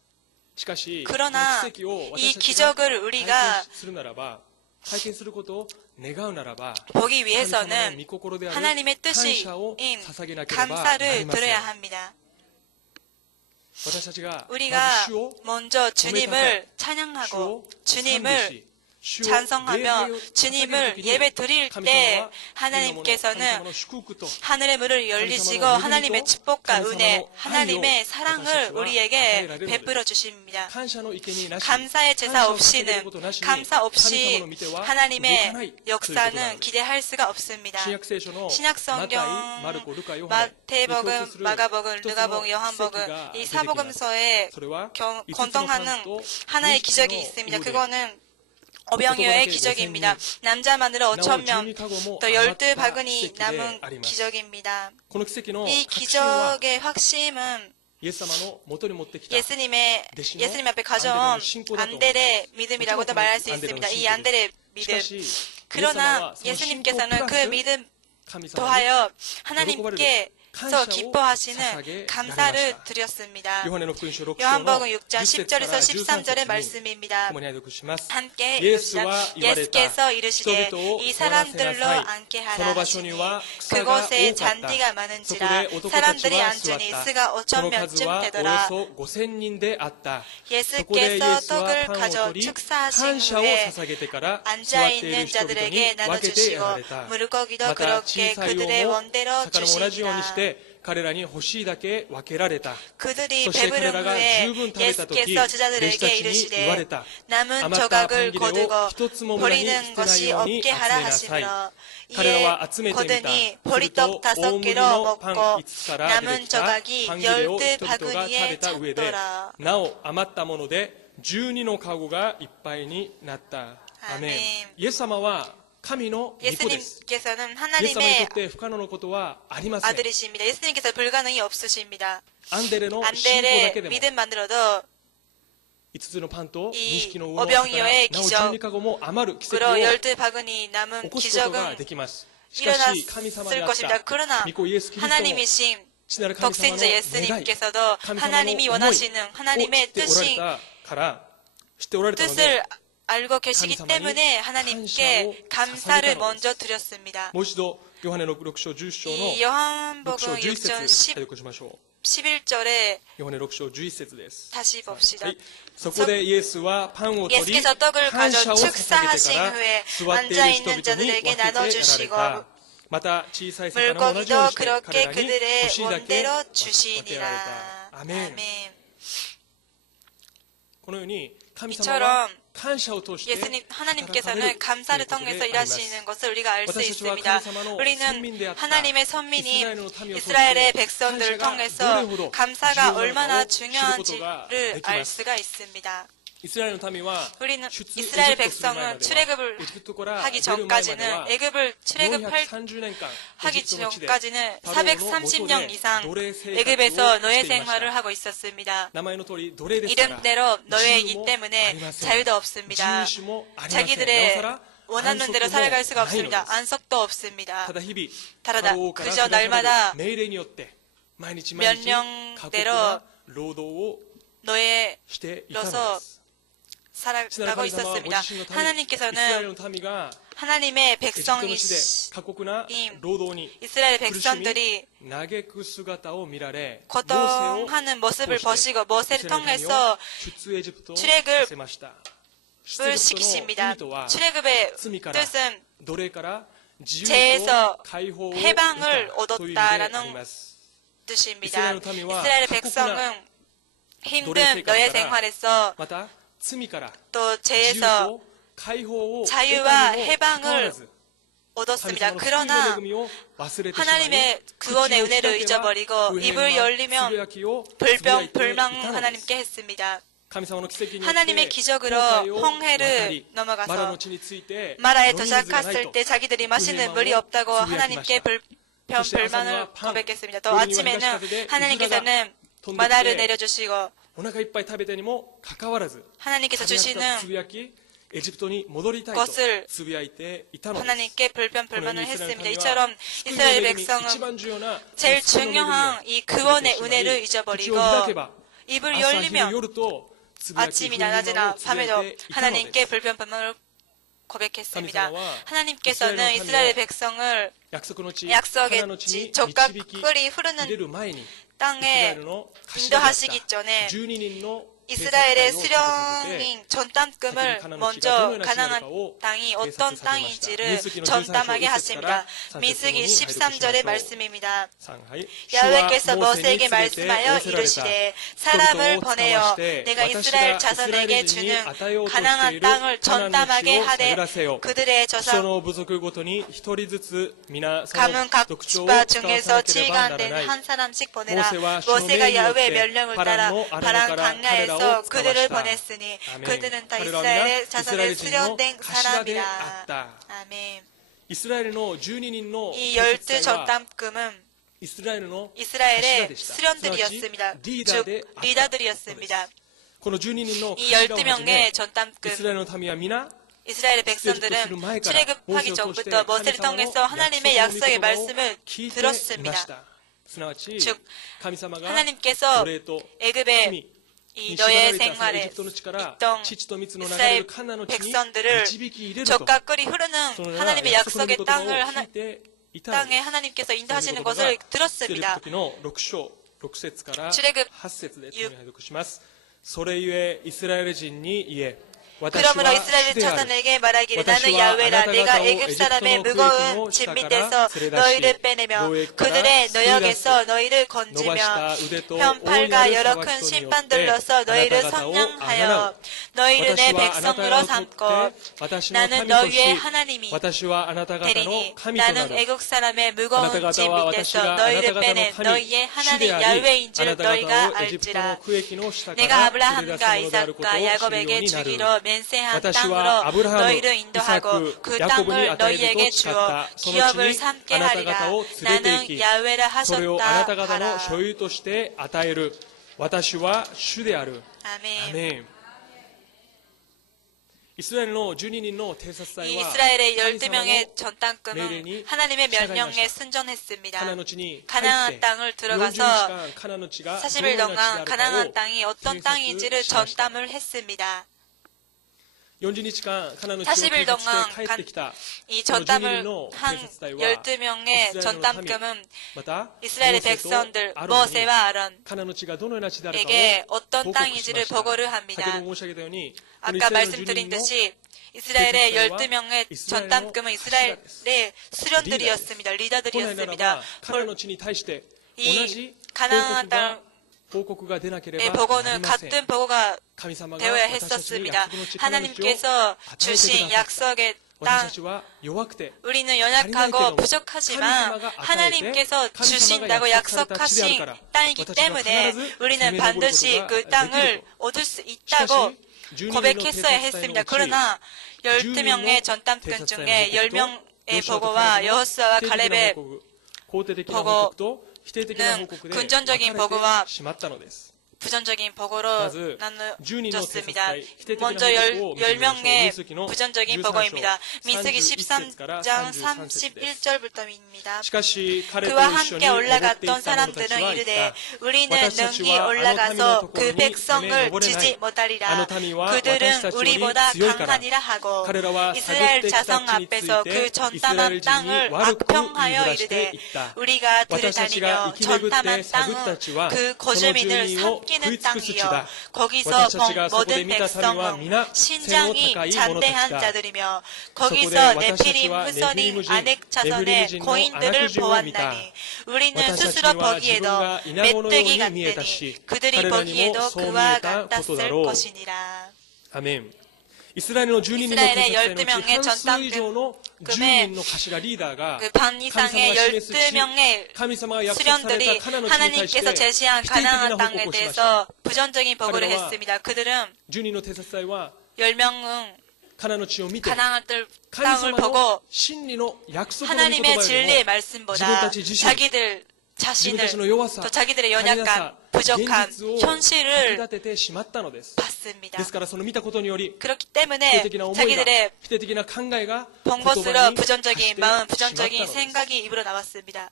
しかし、 그러나 この奇跡を 이 私たちが 기적을 体 우리가 験するならば、体験することを願うならば、 보기 神様の 위해서는 御心である 하나님의 感謝を 뜻인 捧げなければなり 감사를 ません。 드려야 합니다. 私たちがまず 우리가 主を 먼저 주님을 主 찬양하고 を賛美 주님을 し、主を 찬송하며 礼拝を捧げる 주님을 時に 예배 드릴 神 때 様は神様 하나님께서는 の祝福と 하늘의 문을 열리시고 하나님의 하나님의 축복과 하나님의 은혜, 하나님의 하나님의 하나님의 사랑을 하나님의 우리에게 하나님의 베풀어 주십니다. 感謝の生贄なし、 감사의 제사 感謝を捧げる 없이는 ことなしに 감사 神 없이 様の御手は動かな 하나님의 いということなの 역사는 です。 기대할 수가 없습니다. 新約聖書の 신약 マタイ、 성경 マルコ、ルカ、ヨハネ 마태복음, 마가복음, 누가복음, 요한복음 이 사복음서에 それは 공통하는 하나의 기적이 있습니다. 그거는 오병이어의 기적입니다. 남자 마누라 5,000명, 또 12바구니 남은 기적입니다. この奇跡の 이 核心は 기적의 확심은 イエス様の元に持ってきた 예수님 앞에 가져온 안델의 믿음이라고도 말할 수 있습니다. 이 안델의 し 믿음. かし 그러나 イエス様はその信仰 예수님께서는 그 プラス 믿음 神様に 더하여 하나님께서 기뻐하시는 감사를 드렸습니다. ヨハネの福音書6章の 요한복음 6장 10節から 10절에서 13 13절의 節に 말씀입니다. 共に拝読します。 함께 イエス 읽읍시다. は言われた。 예수께서 이르시되 人々を 이 座らせな 사람들로 さい。 앉게 そ 하라 の場所に 하시니 は草が多かった。 그곳에 잔디가 そこ 많은지라 で男たち 사람들이 は座っ 앉으니 た。 수가 その 5천 数 명쯤 はおよ 되더라. そ5000人であった。そこでイエ 예수께서 スは 떡을 パンを 가져 取り、 축사하신 感謝を 후에 捧げてから座っ 앉아 ている 있는 人々に 자들에게 分けてやら 나눠주시고 れた。 물고기도 また 그렇게 小さい 그들의 魚も 원대로 魚も同じようにし 주시니라. て彼らに欲しいだけ分けられた。 그들이 そして彼 배부른 らが 후에 十分食べた時、 예수께서 弟子た 제자들에게 ちに言われ 이르시되 た。 남은 余ったパン 조각을 切れを 거두고 一つも無駄に捨 버리는 てない 것이 ように 없게 集め 하라 なさい。 하시며 彼ら 이에 は集めてみた。 거두니 すると 보리떡 大 5 麦 개로 のパン 먹고 5つから出て 남은 きた 조각이 パン切れを人 10 々が食べ 바구니에 た上で、 찼더라. なお余ったもので12の籠がいっぱいになった。アメン。イエス様は神の御子です。 예수님께서는 イエス様にと 하나님의 って不可能なことはありません。 아들이십니다. 예수님께서 불가능이 없으십니다. アンデレの信仰だ 안델의 けでも 믿음만으로도 5つのパンと2 이 匹の魚の中からなお 오병이어의 12カゴも余る奇跡 그로 を 12바구니 起 남은 こすことが 기적은 できます。しかし神様で 일어났을 あっ 것입니다. た 그러나 御子イエス・キリストも 하나님이신 父なる神様の 독생자 願い 예수님께서도 神様の 하나님이 思いを知 원하시는 っ 하나님의 ておられ 뜻이 たから知っておられたので 뜻을 알고 계시기 하나님께 때문에 하나님께 감사를 먼저 드렸습니다. もう一度ヨハネの6章10章の 이 6 요한복음 章11 6장 節拝読しましょう。 11절에 ヨハネ6章11節です。 다시 봅시다. はい、そこでイエスはパンを取り 예수께서 떡을 感 가져 謝を捧げて 축사하신 から 후에 座っている 앉아 人 있는 々に分けて 자들에게 やられ 나눠주시고 た。また小さい魚も同じよう 물고기도 にして彼 그렇게 らに 그들의 欲しいだけ 원대로 分けられ 주시니라. た。アメン。 아멘. このように神様 이처럼 は感謝を通して 예수님 働かれる 하나님께서는 감사를 ということで 통해서 あります 일하시는 것을 우리가 알 수 私たちは 있습니다. 神様の 우리는 選民であった 하나님의 イスラエ 선민인 ルの民を通して 이스라엘의 백성들을 感謝がどれほ 통해서 ど 감사가 重要なのかを 얼마나 知ることがで 중요한지를 き 알 ます 수가 있습니다. イスラエルの民は 우리는 出 이스라엘 エジプトする前ま 백성은 では 출애굽을 エジプトから 하기 出る前まで 전까지는 は 애굽을 출애굽할 430年間エ 하기 ジプトの地で 전까지는 パロの下 430년 で 이상 奴隷生活を 애굽에서 し 노예 ていました 생활을 하고 있었습니다. 名前の通り奴隷ですから 이름대로 自由 노예이기 もあ 때문에 りません 자유도 自 없습니다. 由種もありませんなお 자기들의 さら 원하는 대로 安息も 살아갈 수가 ないので 없습니다. す 안석도 없습니다. ただ日々 다르다. パロ王から 그저 下される 날마다 命令によって毎日 명령대로 労働を 노예로서 していたのです。 살아가고 있었습니다. イスラエル 하나님께서는 の民が 하나님의 エジプトの地で 백성이신 過酷な労働に 이스라엘 苦しみ 백성들이 嘆く姿を見られ、 고통하는 모습을 보시고 모세를 통해서 出エジプトを 출애굽을 させました。出エジプトの意 시키십니다. 味とは 출애굽의 罪から 뜻은 奴隷から自由 죄에서 と解放を得 해방을 たという意味であり 얻었다라는 ます。 뜻입니다. 이스라엘 민와 이스라엘 각국나 백성은 힘든 노예 노예 생활 생활에서 また罪から 또 自由 죄에서 と解放を得た 자유와 にもかかわら 해방을 ず、 얻었습니다. 神様の救いの 그러나 恵みを忘れてしまい、 하나님의 구원의 은혜를 잊어버리고 입을 열리면 불평, 불망 하나님께 했습니다. 神様の奇跡によって 하나님의 기적으로 紅海を渡 홍해를 り 넘어가서 マラの地について 마라에 飲み水がない 도착했을 と 때 자기들이 마시는 물이 없다고 하나님께 불평, 불만을 고백했습니다. 또 아침에는 하나님께서는 마나를 내려주시고 お腹いっぱい食べたにもかかわらず 하나님께서 食べ飽きた 주시는 つぶやきエジプトに戻りたいと 것을 つぶやいていたのです。 하나님께 불평, 불만을 이스라엘 했습니다. 민와 이처럼 救いの 이스라엘 恵み 백성은 一番重要な 제일 救いの恵みを 중요한 이 구원의 은혜를 잊어버리고 口を開けば 입을 朝昼 열리면 夜とつぶやき 아침이나 不平 낮이나 をつぶやい 밤에도 ていたので 하나님께 す。 불평, 불만을 고백했습니다. 神様は 하나님께서는 이스라엘 백성을 約束の地 약속의 カナの地に 지 적과 導き 꿀이 入れ 흐르는 る前にイスラ 땅에 エルの頭であった 인도하시기 전에 12人の 이스라엘의 偵察隊を立て 수령인 전담금을 먼저 가나안 땅이 어떤 땅인지를 전담하게 하십니다. 민수기 13절의 말씀입니다. 야훼께서 모세에게 말씀하여 이르시되 사람을 보내어 내가 이스라엘 자손에게 주는 가나안 땅을 전담하게 하되 그들의 조상 가문 각지파 중에서 지가 안 된 한 사람씩 보내라. 모세가 야훼의 명령을 따라 바람 강야에서 그들을 보냈으니 그들은 다 이스라엘의 자손에 수련된 사람이라. 아멘. 이 12 전담금은 이스라엘의 수련들이었습니다. 즉 리더들이었습니다. 이 12명의 전담금 이스라엘의 백성들은 출애굽하기 전부터 모세를 통해서 하나님의 약속의 말씀을 들었습니다. 즉 하나님께서 애굽의 이 너의 생활에 있던 이스라엘 백성들을 적과 꿀이 흐르는 하나님의 약속의 땅에 하나님께서 인도하시는 것을 들었습니다. 출애굽 それゆえイスラエル人に言え 그러므로 이스라엘 자손에게 말하기를 나는 야훼라 내가 애굽 사람의 무거운 짐 밑에서 너희를 빼내며 그들의 노역에서 너희를 건지며 편팔과 여러 큰 심판들로서 너희를 성량하여 너희를 내 백성으로 삼고 나는 너희의 하나님이 되리니 나는 애굽 사람의 무거운 짐 밑에서 너희를 빼낸 너희의 하나님 야훼인 줄 너희가 알지라. 내가 아브라함과 이삭과 야곱에게 주기로 맹세한 땅으로 너희를 인도하고 그 땅을 너희에게 주어 기업을 삼게 하리라. 나는 야훼라 하셨다 하라. 아멘. 이 이스라엘의 12명의 전담금은 하나님의 명령에 순종했습니다. 가나안 땅을 들어가서 40일 동안 가나안 땅이 어떤 땅인지를 전담을 했습니다. 40일 동안 이 전담을 한 12명의 전담금은 이스라엘의 백성들 모세와 아론에게 어떤 땅인지를 보고를 합니다. 아까 말씀드린 듯이 이스라엘의 12명의 전담금은 이스라엘의 수련들이었습니다. 리더들이었습니다. 이 가나안 땅 의 보고는 같은 보고가 되어야 했었습니다. 하나님께서 주신 약속의 땅, 우리는 연약하고 부족하지만 하나님께서 주신다고 약속하신 땅이기 때문에 우리는 반드시 그 땅을 얻을 수 있다고 고백했어야 했습니다. 그러나 12명의 전담금 중에 10명의 보고와 여호수아와 갈렙의 보고 는 금전적인 보고와 부정적인 보고로 まず10人の偵察 나누었습니다. 隊否定的な 먼저 報告を見てみましょう。 10명의 民数記の 부정적인 13 보고입니다. 章 민수기 31節から 13장 33節です 31절부터입니다. しかし彼と 그와 一緒に 함께 登ってい 올라갔던 った者たち 사람들은 は言っ 이르되 た。 우리는 私たち 능히 はあの民の 올라가서 ところ 그 に攻め 백성을 登れな 지지 い。 못하리라. あの民は私 그들은 たちより 우리보다 強いから。 강하니라 하고 彼らは 이스라엘 探ってきた 자성 地につい 앞에서 て 그 イスラエル 전담한 人に 땅을 悪く言い 악평하여 ふらして 이르되 言った。 우리가 私たちが 들으다니며 生き巡って 전담한 探った 땅은 地は 그 その住 고주민을 民を食い 삼키는 尽くす地 땅이요 だ。 거기서 私たちがそこで 모든 見た民は 백성은 皆背の 신장이 高い者たち 잔대한 だ。 자들이며 そこで 거기서 私たち 네피림 はネフリム 후손인 人 아넥 ネフリム 자손의 人の 고인들을 アナク人を見た。 보았나니 우리는 私たち 스스로 には自分 보기에도 がイナゴのよう 메뚜기 に見えた 같으니 し、 그들이 彼らにも 보기에도 そう見 그와 えたことだ 같았을 ろう。 것이니라. アメン。イスラエルの12人の偵察隊のうち半数以上の10人の頭リーダーが 그 반 이상의 12명의 神様が約束され 수련들이 たカナンの地に対して 하나님께서 제시한 否定的な 가나안 報 땅에 告をしました。 대해서 부정적인 보고를彼らは 했습니다. 그들은 10人の偵察隊は 10명은 カナンの地を見て 가나안 神 땅을 様の 보고 真理の約束の御言葉 하나님의 より 진리의 も 말씀보다 자기들 自分たち 자신을 の弱さ、 또 자기들의 足りな 연약함, さ、 부족함, 現実を先 현실을 立ててしまったのです。 봤습니다. ですからその見たことにより 그렇기 否定 때문에 的な思いが 자기들의 否定的な考えが 본 言 것으로 葉に発して 부정적인 마음, しまったの 부정적인 です。 생각이 입으로 나왔습니다.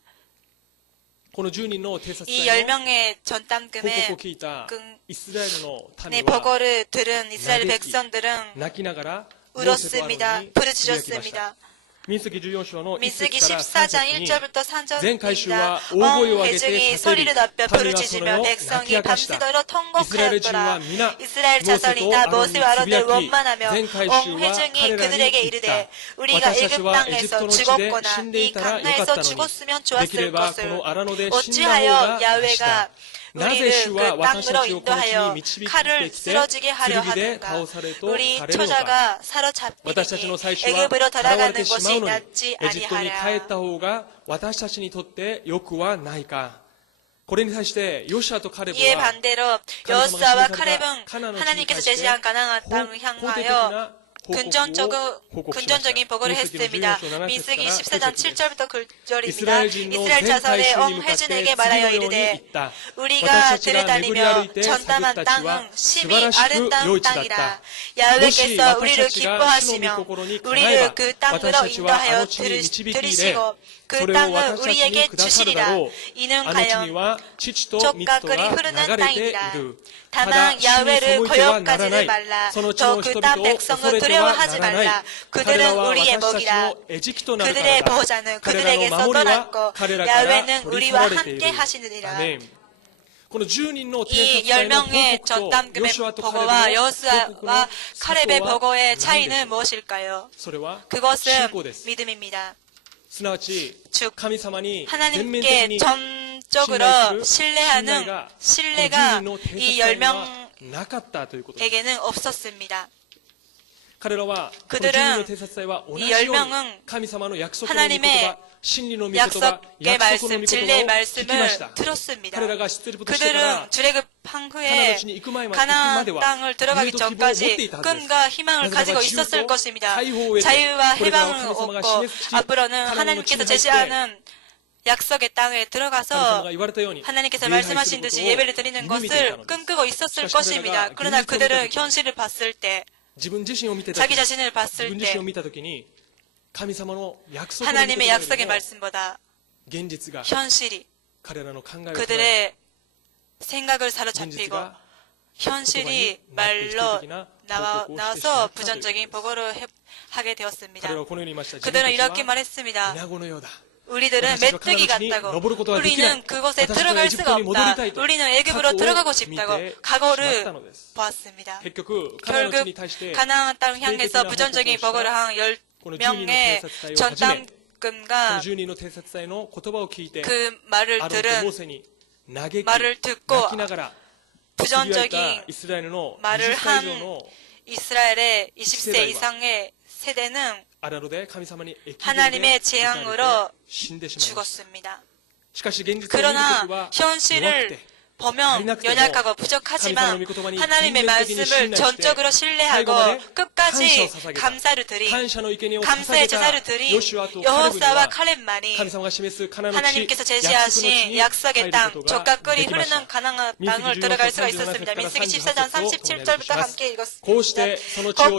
この10人の偵察 이 隊の 10명의 報告 전담금의 を聞いた 그 イスラエルの 네, 民は 보고를 들은 이스라엘 나대기, 백성들은 泣きながら 울었습니다. モーセとアロンにつぶやきました。 부르짖었습니다. 民数記14章の1 민수기 節から3 14장 節に 1절부터 全会衆 3절입니다. は大声を 온 上げて 회중이 叫び 소리를 높여 民はそれ 부르짖으며 を泣き 백성이 明かした 밤새도록 イスラエル人は 통곡하였더라. 皆 이스라엘 モーセ 자손이 と 다 アロンに 모세와 つぶや 아론을 き 원만하며 全会 온 衆は 회중이 彼らに 그들에게 言っ 이르되 た 우리가 私たち 애굽 はエジプ 땅에서 トの地で 죽었거나 死んでい 이 たらよかっ 강나에서 たのに 죽었으면 できれ 좋았을 ばこ 것을 の荒野で死んだ方 어찌하여 がまし 야훼가 た。なぜ主 우리를 は 그 私た 땅으로 ちをこの地に 인도하여 導いてき 칼을 て 쓰러지게 하려 剣で 하는가. 倒されと 우리 されるのか。 처자가 私たち 사로잡히니 の最初は 애굽으로 さらわれ 돌아가는 てしまう 것이 のに 낫지 エジプトに帰っ 아니하랴. た方が私たちにとってよくはないか。これに対してヨシュアとカレブ 이에 は 반대로 하나님께서 여호수아와 지시하신 카렙은 가나안 하나님께서 지시할 때 제시한 가나안 땅을 향하여 근전적인 보고를 했습니다. 민수기 14장 7절부터 9절입니다. 이스라엘 자손의 온 회중에게 말하여 이르되 우리가 들여다니며 전담한 땅은 심히 아름다운 땅이라. 야훼께서 우리를 기뻐하시며 우리를 그 땅으로 인도하여 들이시고 그 땅을 우리에게 주시리라. 이는 가요 족각거리 흐르는 땅이라. 다만 야훼를 거역하지는 말라. 또 그 땅 백성을 두려워하지 말라. 그들은 우리의 먹이라. 그들의 보호자는 그들에게서 떠났고 야훼는 우리와 함께 하시느니라. 이 10명의 전담금의 보고와 여호수아와 카렙의 보고의 차이는 무엇일까요? 그것은 믿음입니다. 즉 하나님께 전적으로 신뢰하는 신뢰가 이 10명에게는 없었습니다. 그들은 이 10명은 하나님의 약속의 말씀, 진리의 말씀을 들었습니다. 그들은 출애굽한 후에 가나안 땅을 들어가기 전까지 꿈과 희망을 가지고 있었을 것입니다. 자유와 해방을 얻고 앞으로는 하나님께서 제시하는 약속의 땅에 들어가서 하나님께서 말씀하신 듯이 예배를 드리는 것을 꿈꾸고 있었을 것입니다. 그러나 그들은 현실을 봤을 때, 자기 자신을 봤을 때 하나님의 약속의 말씀보다 현실이 그들의 생각을 사로잡히고 현실이 말로 나와서 부정적인 보고를 하게 되었습니다. 그들은 이렇게 말했습니다. 우리들은 메뚜기 같다고. 우리는 그곳에 들어갈 수가 없다. 우리는 애굽으로 들어가고 싶다고 각오를 보았습니다. 결국 가나안 땅을 향해서 부정적인 보고를 한 10명의 전담금과 그 말을 듣고 부정적인 말을 한 이스라엘의 20세 이상의 세대는 하나님의 재앙으로 죽었습니다. 그러나 현실을 보면 연약하고 부족하지만 하나님의 말씀을 전적으로 신뢰하고 끝까지 감사의 제사를 드린 여호수아와 칼렙만이 하나님께서 제시하신 약속의 땅, 젖과 꿀이 흐르는 가나안 땅을 들어갈 수가 있었습니다. 민수기 14장 37절부터 함께 읽었습니다. 곧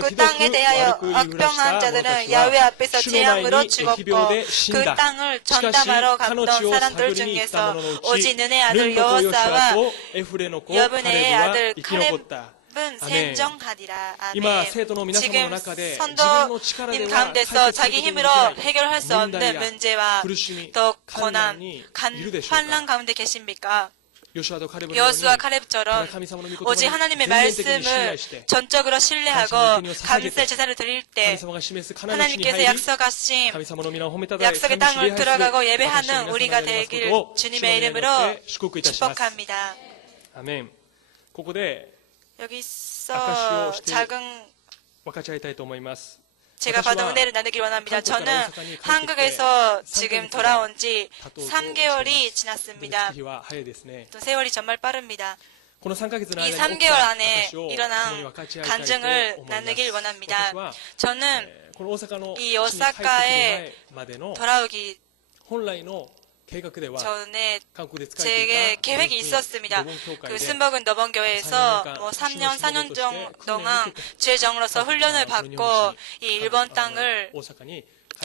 그 땅에 대하여 악평한 자들은 야훼 앞에서 재앙으로 죽었고 그 땅을 전담하러 갔던 사람들 중에서 오직 눈의 아들 여호수아와 여분의 아들 칼렙은 생존하리라. 아멘. 지금 선도님 가운데서 자기 힘으로 해결할 수 없는 문제와 또 고난, 환난 가운데 계십니까? 여호수아 칼렙처럼 오직 하나님의 말씀을 전적으로 신뢰하고 감사의 제사를 드릴 때 하나님께서 약속하신 약속의 땅을 들어가고 예배하는 우리가 되길 주님의 이름으로 축복합니다. 아멘. ここで 여기서 작은 分かち合いたいと思います。 제가 받은 은혜를 나누길 원합니다. 저는 한국에서 지금 돌아온 지 3개월이 지났습니다. 또 세월이 정말 빠릅니다. 이 3개월 안에 일어난 간증을 나누길 원합니다. 저는 이 오사카에 돌아오기 전에 제게 계획이 있었습니다. 그 순복음 너번교회에서 3년, 4년 동안 주의정으로서 훈련을 받고 이 일본 땅을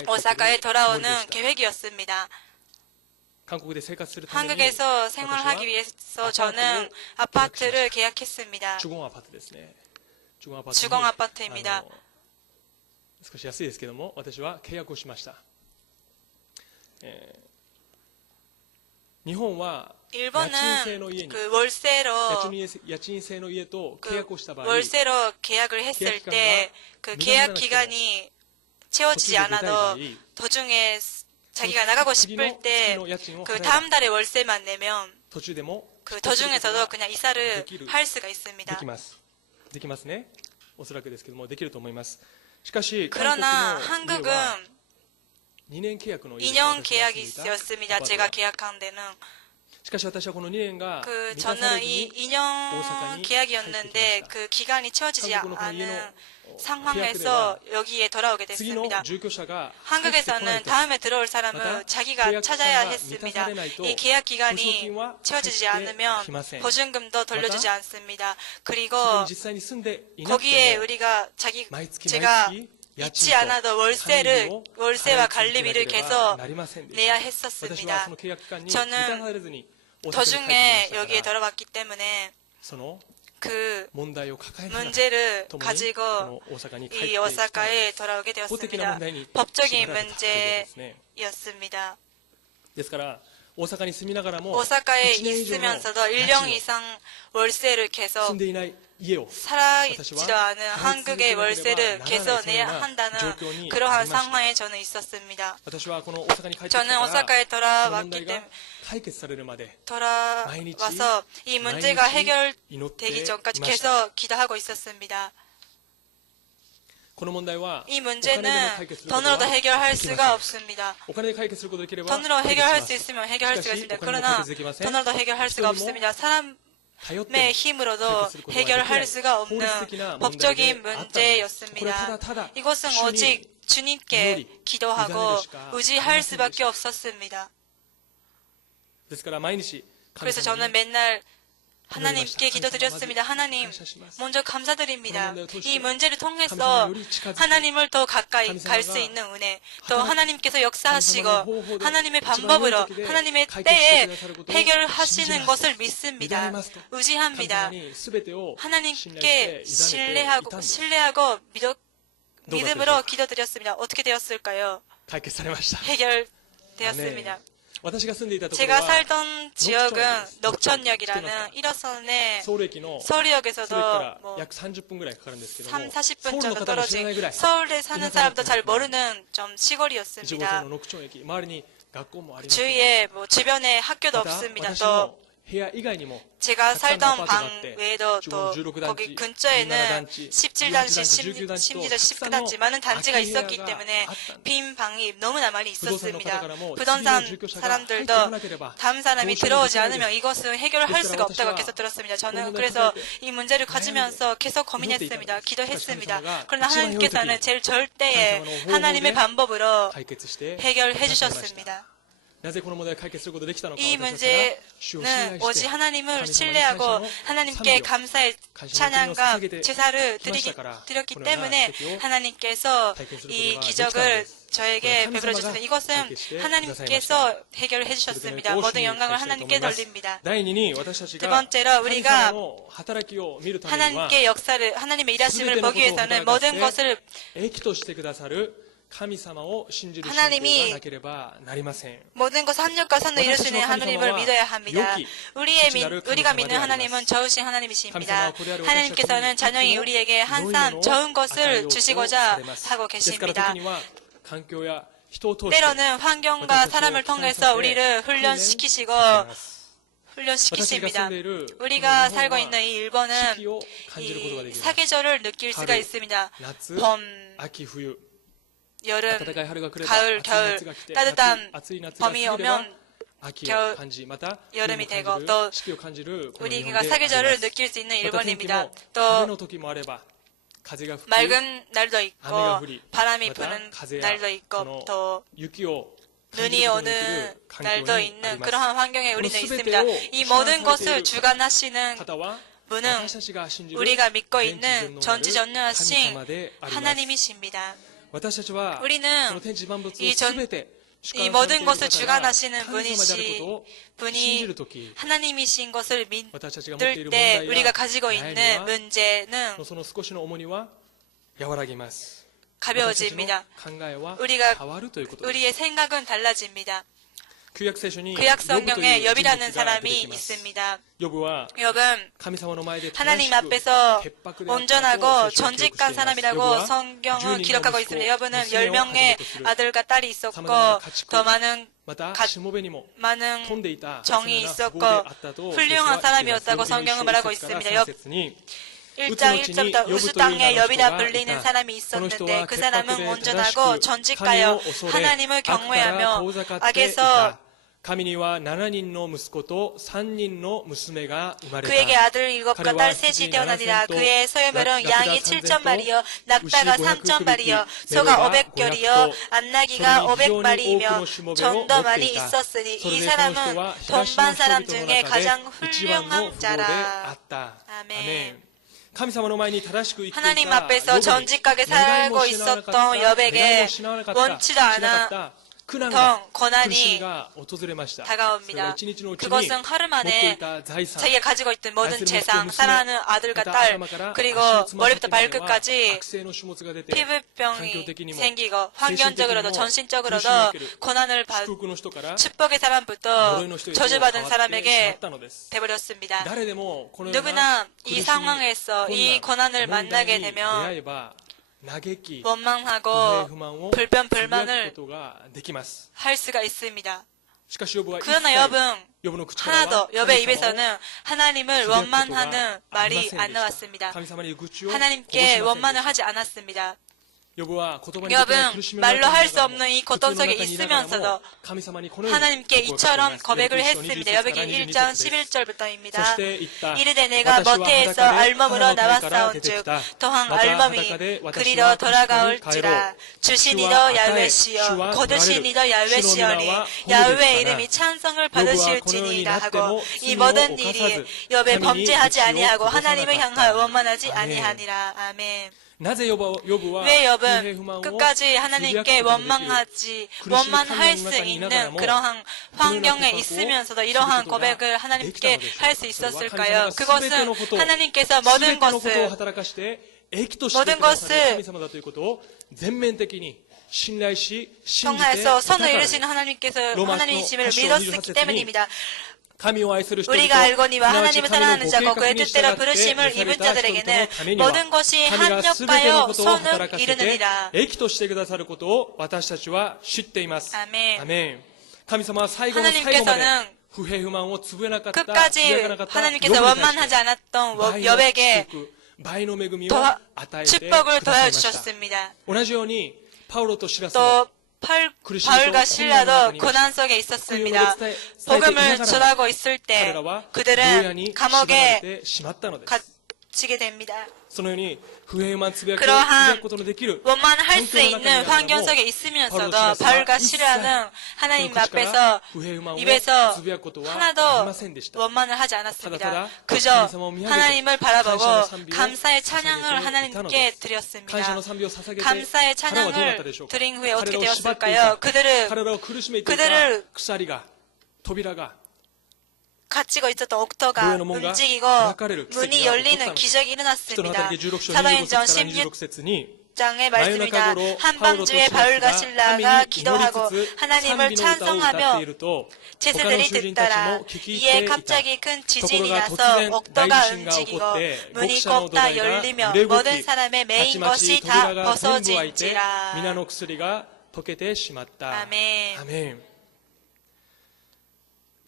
오사카에 돌아오는 계획이었습니다. 한국에서 생활하기 위해서 저는 아파트를 계약했습니다. 주공 아파트입니다. 少し安いですけども、私は契約をしました。日本は 일본은 그 월세로 월세로 계약을 했을 때 그 계약 기간이 채워지지 않아도 도중에 자기가 나가고 싶을 때 그 다음 달에 월세만 내면 그 도중에서도 그냥 이사를 할 수가 있습니다. できますね。おそらくですけどもできると思います。しかし 그러나 한국은 2년 계약이었습니다. 제가 계약한 데는. しかし私はこの2年が 저는 이 2년 계약이었는데 그 기간이 채워지지 않은 상황에서 여기에 돌아오게 됐습니다. 한국에서는 다음에 들어올 사람은 자기가 찾아야 했습니다. 이 계약 기간이 채워지지 않으면 보증금도 돌려주지 않습니다. 그리고 거기에 우리가 제가 잊지 않아도 월세와 관리비를 계속 내야 했었습니다. 저는 도중에 여기에 들어왔기 때문에 그 문제를 가지고 이 오사카에 돌아오게 되었습니다. 법적인 문제였습니다. 오사카에 있으면서도 1년 이상 월세를 계속 살아있지도 않은 한국의 월세를 계속 내야 한다는 그러한 상황에 저는 있었습니다. 저는 오사카에 돌아왔기 때문에 돌아와서 이 문제가 해결되기 전까지 계속 기도하고 있었습니다. 이 문제는 돈으로도 해결할 수가 없습니다. 돈으로 해결할 수 있으면 해결할 수가 있습니다. 그러나 돈으로도 해결할 수가 없습니다. 사람의 힘으로도 해결할 수가 없는 법적인 문제였습니다. 이것은 오직 주님께 기도하고 의지할 수밖에 없었습니다. 그래서 저는 맨날 하나님께 기도드렸습니다. 하나님, 먼저 감사드립니다. 이 문제를 통해서 하나님을 더 가까이 갈 수 있는 은혜, 또 하나님께서 역사하시고 하나님의 방법으로 하나님의 때에 해결하시는 것을 믿습니다. 의지합니다. 하나님께 신뢰하고 믿음으로 기도드렸습니다. 어떻게 되었을까요? 해결되었습니다. 제가 살던 지역은 녹천역이라는 1호선의 서울역에서도 뭐 30-40분 정도 떨어진 서울에 사는 사람도 잘 모르는 좀 시골이었습니다. 주위에 뭐 주변에 학교도 없습니다. 또 제가 살던 방 아파트가 외에도 또 16 거기 단지, 근처에는 17단지, 17단지, 19 단지, 심지어 또 19단지 많은 단지가 아키 있었기 부야가 때문에 아ったんです. 빈 방이 너무나 많이 있었습니다. 부동산 부동산 집이 사람들도 사람들도 다음 사람이 도저히 들어오지 못해야 않으면 돼. 이것은 해결할 수가 없다고 그래서 계속 들었습니다. 저는 그런 그래서 문제를 이 문제를 가지면서 계속 고민했습니다. 기도했습니다. 그러나 하나님께서는 제일 절대의 하나님의 방법으로 해결해 주셨습니다. 이 문제는 오직 하나님을 신뢰하고 하나님께 감사의 찬양과 제사를 드렸기 때문에 하나님께서 이 기적을 저에게 베풀어 주셨습니다. 이것은 하나님께서 해결해 주셨습니다. 모든 영광을 하나님께 돌립니다. 두 번째로 우리가 하나님의 역사를, 하나님의 일하심을 보기 위해서는 모든 것을 하나님이 모든 것을 합력과 선을 이루시는 하나님을 믿어야 합니다. 우리가 믿는 하나님은 좋으신 하나님이십니다. 하나님께서는 자녀인 우리에게 항상 좋은 것을 주시고자 하고 계십니다. 때로는 환경과 사람을 통해서 우리를 훈련시키십니다. 우리가 살고 있는 이 일본은 이 사계절을 느낄 수가 있습니다. 봄, 여름, 가을, 겨울, 따뜻한 봄이 오면 여름이 되고 또 우리가 사계절을 느낄 수 있는 일본입니다. 또 맑은 날도 있고 바람이 부는 날도 있고 또 눈이 오는 날도 있는 그러한 환경에 우리는 있습니다. 이 모든 것을 주관하시는 분은 우리가 믿고 있는 전지전능하신 하나님이십니다. 우리는 이 모든 것을 주관하시는 분이 하나님이신 것을 믿을 때 우리가 가지고 있는 문제는 가벼워집니다. 우리의 생각은 달라집니다. 구약 성경에 욥이라는 사람이 있습니다. 욥은 하나님 앞에서 온전하고 정직한 사람이라고 성경은 기록하고 있습니다. 욥은 10명의 아들과 딸이 있었고 더 많은 정이 있었고 훌륭한 사람이었다고 성경은 말하고 있습니다. 욥 1장 1절부터 우스 땅에 욥이라 불리는 사람이 있었는데 그 사람은 온전하고 정직하여 하나님을 경외하며 악에서 그에게 아들 7과 딸 3이 태어나니라. 그의 소유물은 양이 7,000마리요 낙타가 3,000마리요 소가 500결이요 안나기가 500마리이며 좀더 많이 있었으니 이 사람은 동방 사람 중에 가장 훌륭한 자라. 아멘. 하나님 앞에서 정직하게 살고 있었던 욥에게 원치도 않았던 고난이 다가옵니다. 그것은 하루 만에 자기가 가지고 있던 모든 재산, 사랑하는 아들과 딸, 그리고 머리부터 발끝까지 피부병이 생기고 환경적으로도 정신적으로도 고난을 받고 축복의 사람부터 저주받은 사람에게 돼버렸습니다. 누구나 이 상황에서 이 고난을 만나게 되면 원망하고 불평 불만을 할 수가 있습니다. 그러나 욥은 하나도 욥의 입에서는 하나님을 원망하는 말이 안 나왔습니다. 하나님께 원망을 하지 않았습니다. 욥은 말로 할 수 없는 이 고통 속에 있으면서도 하나님께 이처럼 고백을 했습니다. 욥기 1장 11절부터입니다. 이르되 내가 모태에서 알몸으로 나왔사온즉 또한 알몸이 그리로 돌아가올지라. 주시니도 야훼시여 거두시니도 야훼시여니 야훼의 이름이 찬송을 받으실지니이다 하고 이 모든 일이 욥에 범죄하지 아니하고 하나님을 향하여 원망하지 아니하니라. 아멘. 왜 욥은 끝까지 하나님께 원망할 수 있는 그러한 환경에 있으면서도 이러한 고백을 하나님께 할 수 있었을까요? 그것은 하나님께서 모든 것을 통해서 선을 이루시는 하나님이심을 믿었기 때문입니다. 우리가 알거니와 하나님을 사랑하는 자고 그의 뜻대로 부르심을 입은 자들에게는 모든 것이 합력하여 선을 이루느니라. 아멘. 하나님께서는 끝까지 하나님께서 원만하지 않았던 여백에 더 축복을 더해 주셨습니다. 또 바울과 실라도 고난 속에 있었습니다. 복음을 전하고 있을 때 그들은 감옥에 갇히게 됩니다. 그러한 원만할 수 있는 환경 속에 있으면서도 바울과 실라는 하나님 앞에서 입에서 하나도 원만을 하지 않았습니다. 그저 하나님을 바라보고 감사의 찬양을 하나님께 드렸습니다. 감사의 찬양을 드린 후에 어떻게 되었을까요? 그들을 갇히고 있었던 옥토가 움직이고 문이 열리는 기적이 일어났습니다. 사도행전 16장의 말씀입니다. 한밤중에 바울과 실라가 기도하고 하나님을 찬송하며 제사들이 듣더라. 이에 갑자기 큰 지진이 나서 옥토가 움직이고 문이 꼭 다 열리며 모든 사람의 매인 것이 다 벗어진지라. 아멘.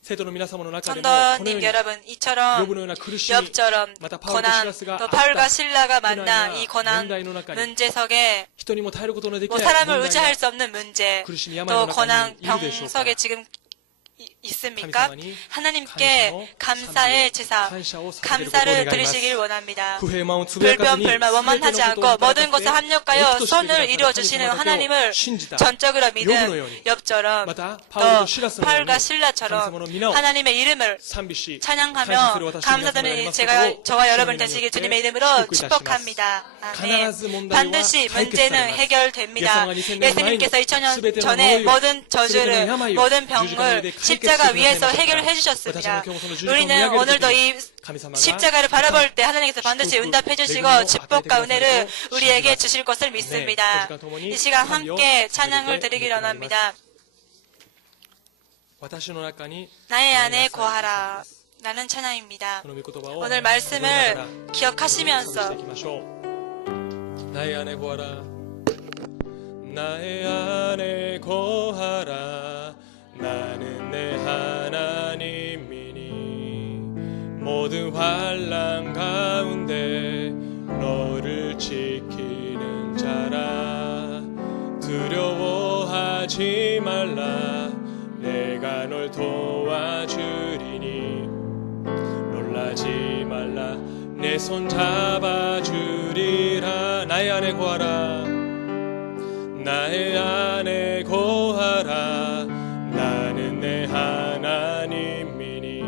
성도님 여러분, 이처럼 욥처럼 고난, 또 바울과 실라가 만나 이 고난 문제 속에 사람을 의지할 수 없는 문제, 또 고난 병 속에 지금 있습니까? 하나님께 감사의 제사, 감사를 드리시길 원합니다. 불평, 불만, 원만하지 않고 모든 것을 합력하여 선을 이루어주시는 하나님을 전적으로 믿은 욥처럼 또 바울과 실라처럼 하나님의 이름을 찬양하며 감사드리는 저와 여러분 되시길 주님의 이름으로 축복합니다. 아멘. 반드시 문제는 해결됩니다. 예수님께서 2000년 전에 모든 저주를, 모든 병을 십자가 위에서 해결해 주셨습니다. 우리는 오늘도 이 십자가를 바라볼 때 하나님께서 반드시 응답해 주시고 축복과 은혜를 우리에게 주실 것을 믿습니다. 이 시간 함께 찬양을 드리기를 원합니다. 나의 안에 거하라 라는 찬양입니다. 오늘 말씀을 기억하시면서 나의 안에 거하라, 나의 안에 거하라, 나는 내 하나님이니 모든 환난 가운데 너를 지키는 자라. 두려워하지 말라, 내가 널 도와주리니 놀라지 말라, 내 손 잡아주리라. 나의 안에 거하라, 나의 안에 거하라, 나는 내 하나님이니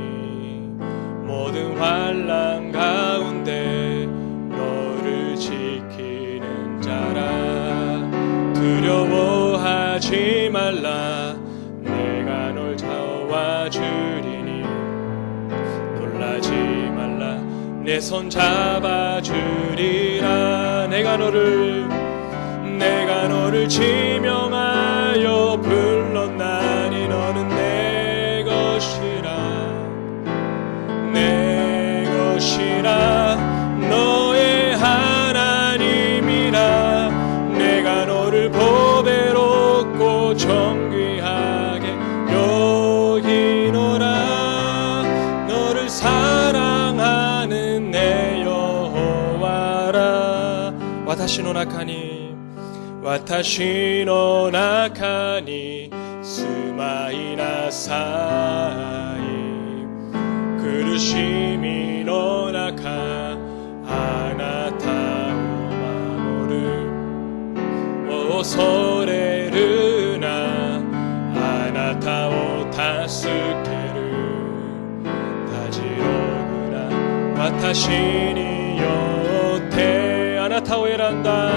모든 환난 가운데 너를 지키는 자라. 두려워하지 말라, 내가 널 도와주리니 놀라지 말라, 내 손 잡아주리라. 내가 너를 지명하여 불렀나니 너는 내 것이라, 너의 하나님이라. 내가 너를 보배롭고 존귀하게 여기노라. 너를 사랑하는 내 여호와라. 와타시 노中に住まいなさい。苦しみの中あなたを守る。恐れるな、あなたを助ける。たじろぐな、私によってあなたを選んだ。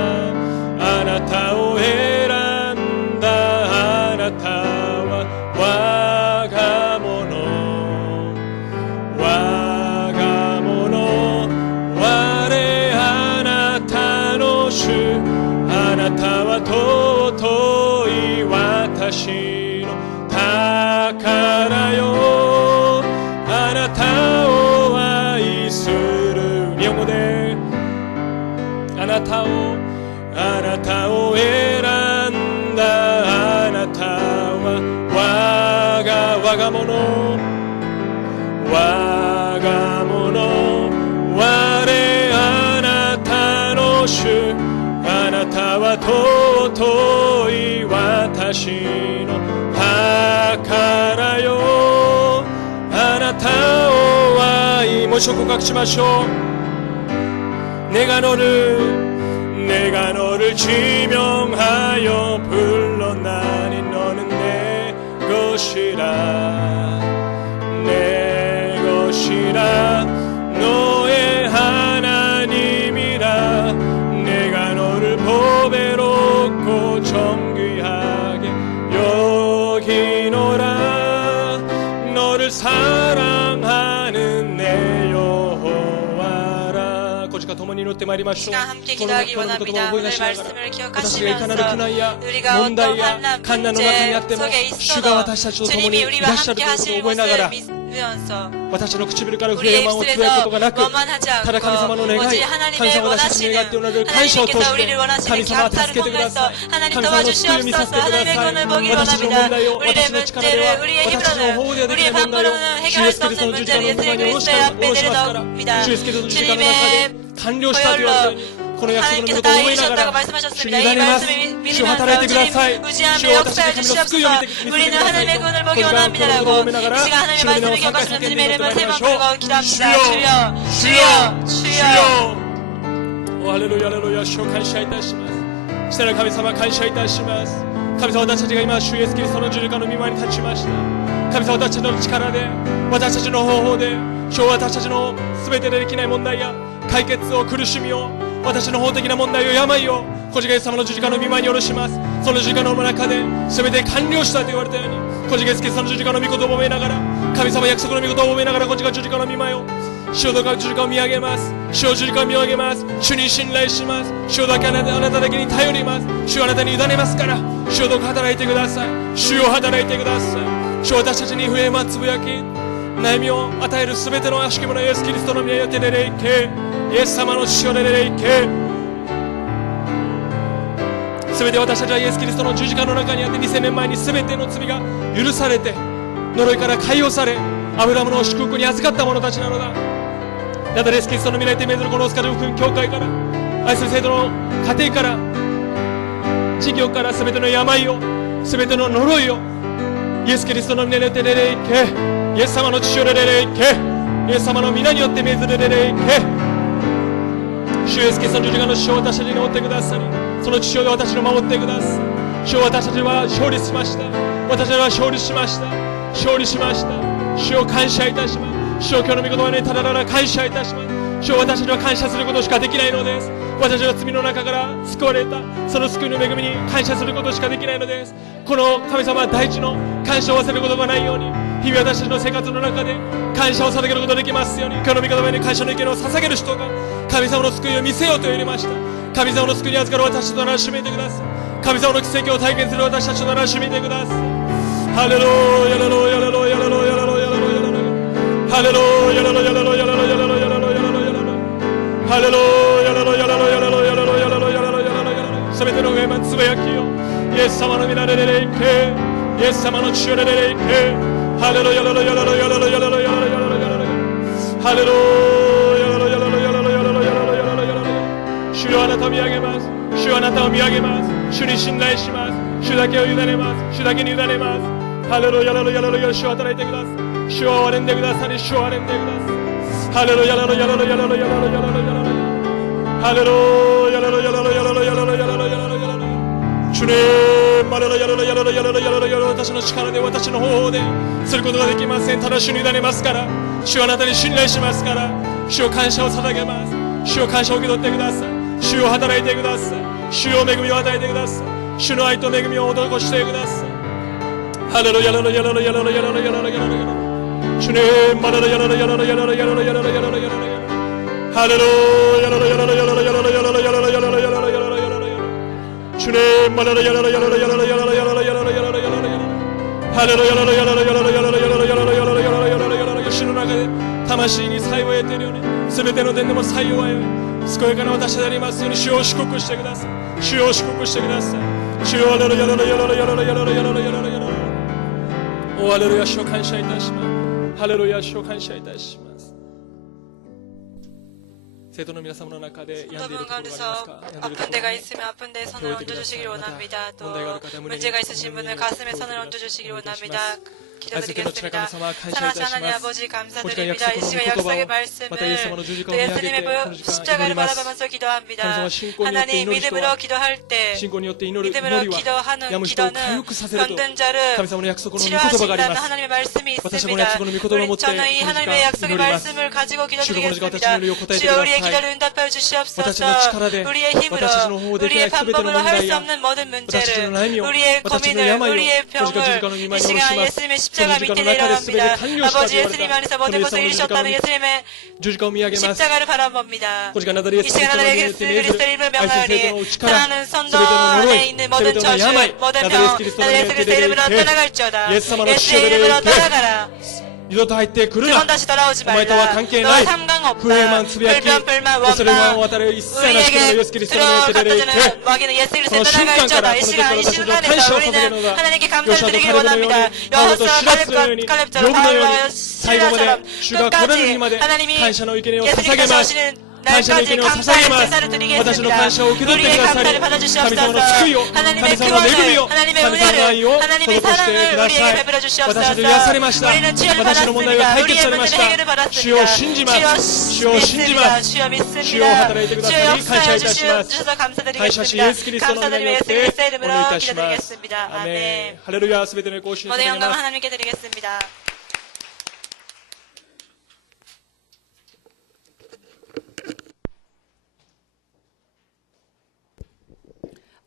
あなたを選んだ。あなたは我がもの、我がもの。我あなたの主、あなたは尊い私の宝よ。あなたを愛する。日本語であなたを選んだ。あなたは我がもの、尊い私の宝よ、あなたを愛、もう一度告白しましょう。 내가 너를 지명하여 불러나니 너는 내 것이라, 내 것이라, 너의 하나님이라. 내가 너를 보배롭고 정귀하게 여기노라. 너를 사랑하는 내 여호와라. 고지가 도모니 노때 말이마쇼. 함께 기도하기 원합니다. 오늘 말씀을 기억하시면서 우리가 어떤 환난, 문제 속에 있어도 주님이 우리와 함께 하실 것을 믿으면서 우리의 입술에서 원만하지 않고 오직 하나님의 원하시는 하나님께서 우리를 원하시는 감사를 통해서 하나님 도와주시옵소서. 하나님의 권을 보기를 원합니다. 우리의 문제를 우리의 힘으로는 우리의 방법으로는 해결할 수 없는 문제를 예수 그리스도의 앞에 내려놓습니다. 주님의 보혈로 하나님께서 다 이루셨다고 말씀하셨습니다. 이 말씀을 믿으면서 주님 무지함에 역사해 주시옵소서. 우리는 하나님의 권을 보기 원합니다라고 이 시간 하나님의 말씀을 기억하시는 주님의 이름을 세 번 부르고 기도합니다. 주여, 주여, 주여. 오 할렐루야, 할렐루야. 주여 감사합니다. 主なる神様感謝いたします。神様、私たちが今主イエスキリストの十字架の御前に立ちました。神様、私たちの力で、私たちの方法で、主よ、私たちの全てでできない問題や解決を、苦しみを、私の法的な問題を、病を、小じがイエス様の十字架の御前に下ろします。その十字架の中で全て完了したと言われたように、小じがイエスキリストの十字架の御言葉を覚えながら、神様約束の御言葉を覚えながら、小じが十字架の御前を、主よ、どうか十字架を見上げます。主よ、十字架を見上げます。主に信頼します。主よ、だけあなただけに頼ります。主よ、あなたに委ねますから、主よ、どうか働いてください。主よ、働いてください。主よ、私たちに増えまつぶやき、悩みを与えるすべての悪しき者イエスキリストの皆によってレレイケ、イエス様の血をレレイケ。すべて私たちはイエスキリストの十字架の中にあって2000年前にすべての罪が許されて呪いから解放されアブラムの祝福に預かった者たちなのだ。だからイエスキリストの未来天命のこのオスカル福音教会から愛する生徒の家庭から事業からすべての病をすべての呪いをイエスキリストの皆によってレレイケ、イエス様の父をレレイケ、イエス様の皆によって命ずれレレイケ。主イエスキリストの十字架の死を私たちに追ってくださり、その父親で私を守ってください。主を私たちは勝利しました。私たちは勝利しました。勝利しました。主を感謝いたします。主を今日の御言葉にただただ感謝いたします。主を私たちは感謝することしかできないのです。私たちは罪の中から救われたその救いの恵みに感謝することしかできないのです。この神様は大地の感謝を忘れることがないように、日々私たちの生活の中で感謝を捧げることができますように、今日の御言葉に感謝の意見を捧げる人が神様の救いを見せようと入れました。神様の救いに預かる私たちとならしめてください。神様の奇跡を体験する私たちとならしめてください。ハレルヤレルヤレルヤレルヤレルヤレルヤレルハレルヤレルヤレルヤレルヤレルヤレルヤレルハレルヤレルヤレルヤレルヤレルヤレルヤレルヤレルすべての上満つぶやきをイエス様の皆でレレイケ、イエス様の血をレレイケ、ハレルヤレルヤレルヤレルヤレルヤレルヤレルハレルヤレルヤレルヤレルヤレルヤレルヤレルヤレル主よ、あなたを見上げます。主よ、あなたを見上げます。主に信頼します。主だけを委ねます。主だけに委ねます。ハレルヤレルヤレルヤレル主を働いてください。主を憐れんでくださり、主を憐れんでください。ハレルヤレルヤレルヤレルヤレルヤレルヤレルハレルヤレルヤレルヤレルヤレルヤレルヤレル主ね、ハレルヤレルヤレルヤレルヤレルヤレル私の力で私の方法ですることができません。ただ主に委ねますから、主はあなたに信頼しますから、主を感謝を捧げます。主を感謝を受け取ってください。主を働いてください。主を恵みを与えてください。主の愛と恵みを施してください。ハレルヤレルヤレルヤレルヤレルヤレルヤレルヤレル主ね、ハレルヤレルヤレルヤレルヤレルヤレルヤレルヤレルハレルヤレルヤレルヤレルヤレルヤレルヤレルヤレルヤレル主ね、ハレルヤレルヤレルヤレルヤレルヤレルハレルヤレルヤレルヤレルヤレルヤレルヤレルヤレルヤレル主の中で魂に祭を得ているように、すべての点でも祭を得健やかな私でありますように、主を祝福してください。主を祝福してください。主よ、ハレルヤレルヤレルヤレルヤレルヤレルヤレルヤレルおハレルヤ、主を感謝いたします。ハレルヤ、主を感謝いたします。生徒の皆様の中で病んでいる 성도분 ところがあります 가운데서 か？病んでいるとこ 아픈 ろ 데가 に 있으면 아픈 데에 손을 얹어주시기를 원합니다. 또 問題がある方、胸に 문제가 있으신 분은 가슴에 손을 얹어주시기를 원합니다. 기도드리겠습니다. 사랑하신 하나님 아버지 감사드립니다. 이 시간 약속의 말씀을 또 예수님의 십자가를 바라보면서 기도합니다. 하나님 믿음으로 기도할 때 信仰によって祈る祈 믿음으로 りは 기도하는 病む人を 기도는 回復させると 병든 자를 神様の約束の御言葉があり 치료하신다는 ます 하나님의 말씀이 私も約束の御言葉を持って 저는 이 하나님의 약속의 말씀을 가지고 기도드리겠습니다. 주여 우리의 기도를 응답하여 주시옵소서. 우리의 힘으로 우리의 방법으로 할 수 없는 모든 문제를 우리의 고민을 우리의 병을 이 시간 예수님의 십자가 밑에 내려갑니다. 아버지 예수님 안에서 모든 것을 이루셨다는 예수님의 十字架を見上げます 십자가를 바라봅니다. この時間ナザレイエ 이 ス 시간 様 나라의 によ 예수 って命ずる 그리스도의 이름을 愛する生徒 명하니 の力 사랑하는 す 선도 べての呪 안에 い 있는 すべ 모든 ての 저주 病 모든 ナザレイエス 병 キリストの 나라의 名 예수 によって 그리스도의 이름으로 出て行け 떠나갈지어다 イエス様の 예수의 血を出て 이름으로 行け 떠나가라 二度と入ってくる 두 な 번 다시 돌아오지 お前とは 말라 関係 너와 ない 상관없다 不平満つぶやき 불변 불만 恐れ不安を 원망 渡る一切な力のイエスキリストの名によって 우리에게 出て行け 들어갔다는 마귀는 예수 그리스도에 그 떠나갈지어다 이 순간から 시간 이 순간에서 우리는 하나님께 감사를 드리기 원합니다 여호수아 갈렙처럼 바울과 신라처럼 끝까지 하나님이 예수님께서 오시는 날까지 감사의 제사를 드리겠습니다. 우리의 감사를 받아주시옵소서. 하나님의 구원을, 하나님의 은혜를, 하나님의 사랑을 우리에게 베풀어 주시옵소서. 우리는 치유를 받았습니다. 우리의 문제는 해결을 받았습니다. 주여 믿습니다. 주여 믿습니다. 주여 역사해 주셔서 감사드리겠습니다. 감사드리며 예수 그리스도의 이름으로 기도드리겠습니다. 아멘. ハレルヤすべてのご主に 모든 捧げ 영광을 ます 하나님께 드리겠습니다.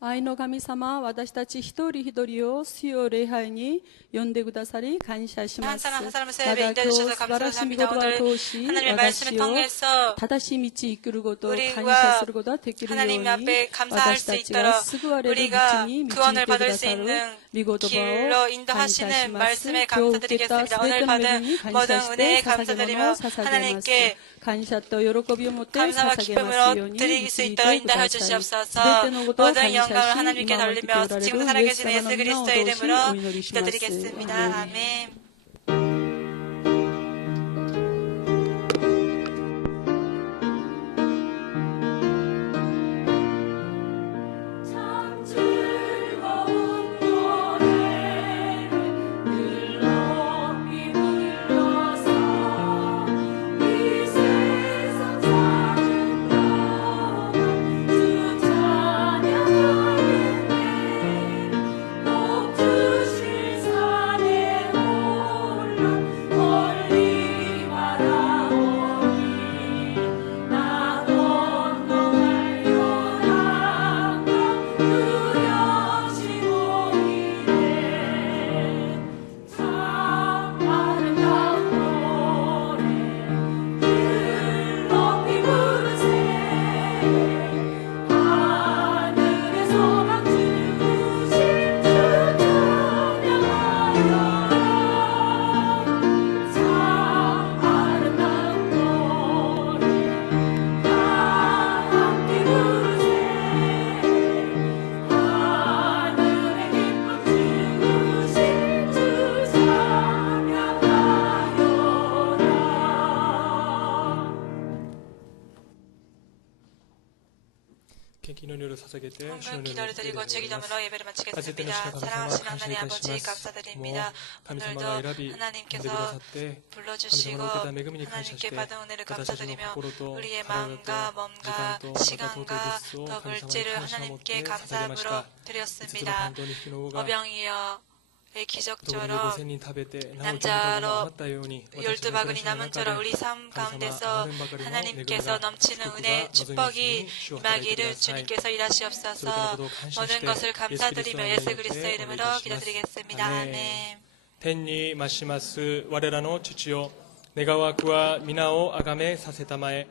愛の神様、私たち一人一人を主よ礼拝に呼んでくださり感謝します。 한 사람을 また 세례 今日 인도해 素 주셔서 晴らしい御言 감사합니다. 葉 오늘 を通し、 하나님의 私 말씀을 を 통해서 正しい道に来ることを 우리가 感謝することができるよう 하나님 に、 앞에 감사할 私 수 たちが 있도록 救われる道 우리가 に導いてく 구원을 だ 받을 さ 수 る 있는 御言 길로 葉を 인도하시는 感謝します。 말씀에 今日受けた 감사드리겠습니다. すべ 오늘 ての恵み 받은 に感 모든 謝して 은혜에 捧げ物を 감사드리며 捧げます。 하나님께 感謝と喜びを持って 감사와 捧げますよう 기쁨으로 に 드릴 수 導い 있도록 てくだ 인도하여 さい。 주시옵소서. すべてのことを 모든 感謝 영광을 し、 하나님께 今守ってお 돌리며 られ 지금 るイエ 살아계신 ス様 예수 の皆を 그리스도의 通し 이름으로 お祈りします。 기도드리겠습니다. アーメン 아멘. 참 즐거운 노래를 높이 불러서 이 세상 사는 동안 주 찬양하는데 복 주실 산에 올라 멀리 바라보니 나 건너가려나 두려시 보이네 참 아름다운 노래 늘 높이 부르세 하늘의 소망 주신 주 찬양하여라 참 아름다운 노래 다 함께 부르세 하늘의 기쁨 주신 주 찬양하여라 献金の祈りを捧げて主の 황금 祈りを 기도를 드리고 주기도문으로 예배를 마치겠습니다. 아직도 사랑하시는 하나님 감사합니다. 아버지 감사드립니다. 오늘도 하나님께서 불러주시고 하나님께 받은 은혜를 감사드리며 우리의 마음과 몸과 시간과 더 물질을 하나님께 감사함으로 드렸습니다. 어병이여 기적처럼 남자로 12바구니 남은처럼 우리 삶 가운데서 하나님께서 넘치는 은혜, 축복이 임하기를 주님께서 일하시옵소서. 모든 것을 감사드리며 예수 그리스도의 이름으로 기도드리겠습니다. 아멘. 天に増します我らの父よ願わくは皆をあがめさせたまえ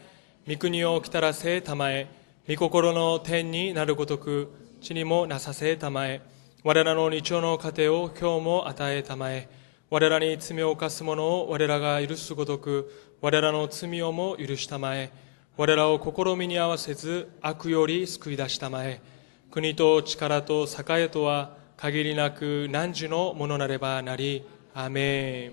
御国をきたらせたまえ御心の天になるごとく地にもなさせたまえ我らの日常の糧を今日も与えたまえ我らに罪を犯す者を我らが許すごとく我らの罪をも許したまえ我らを試みに合わせず悪より救い出したまえ国と力と栄とは限りなく汝のものなればなりアーメン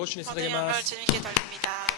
ご主に捧 모든 げま 영광을 す 주님께 돌립니다.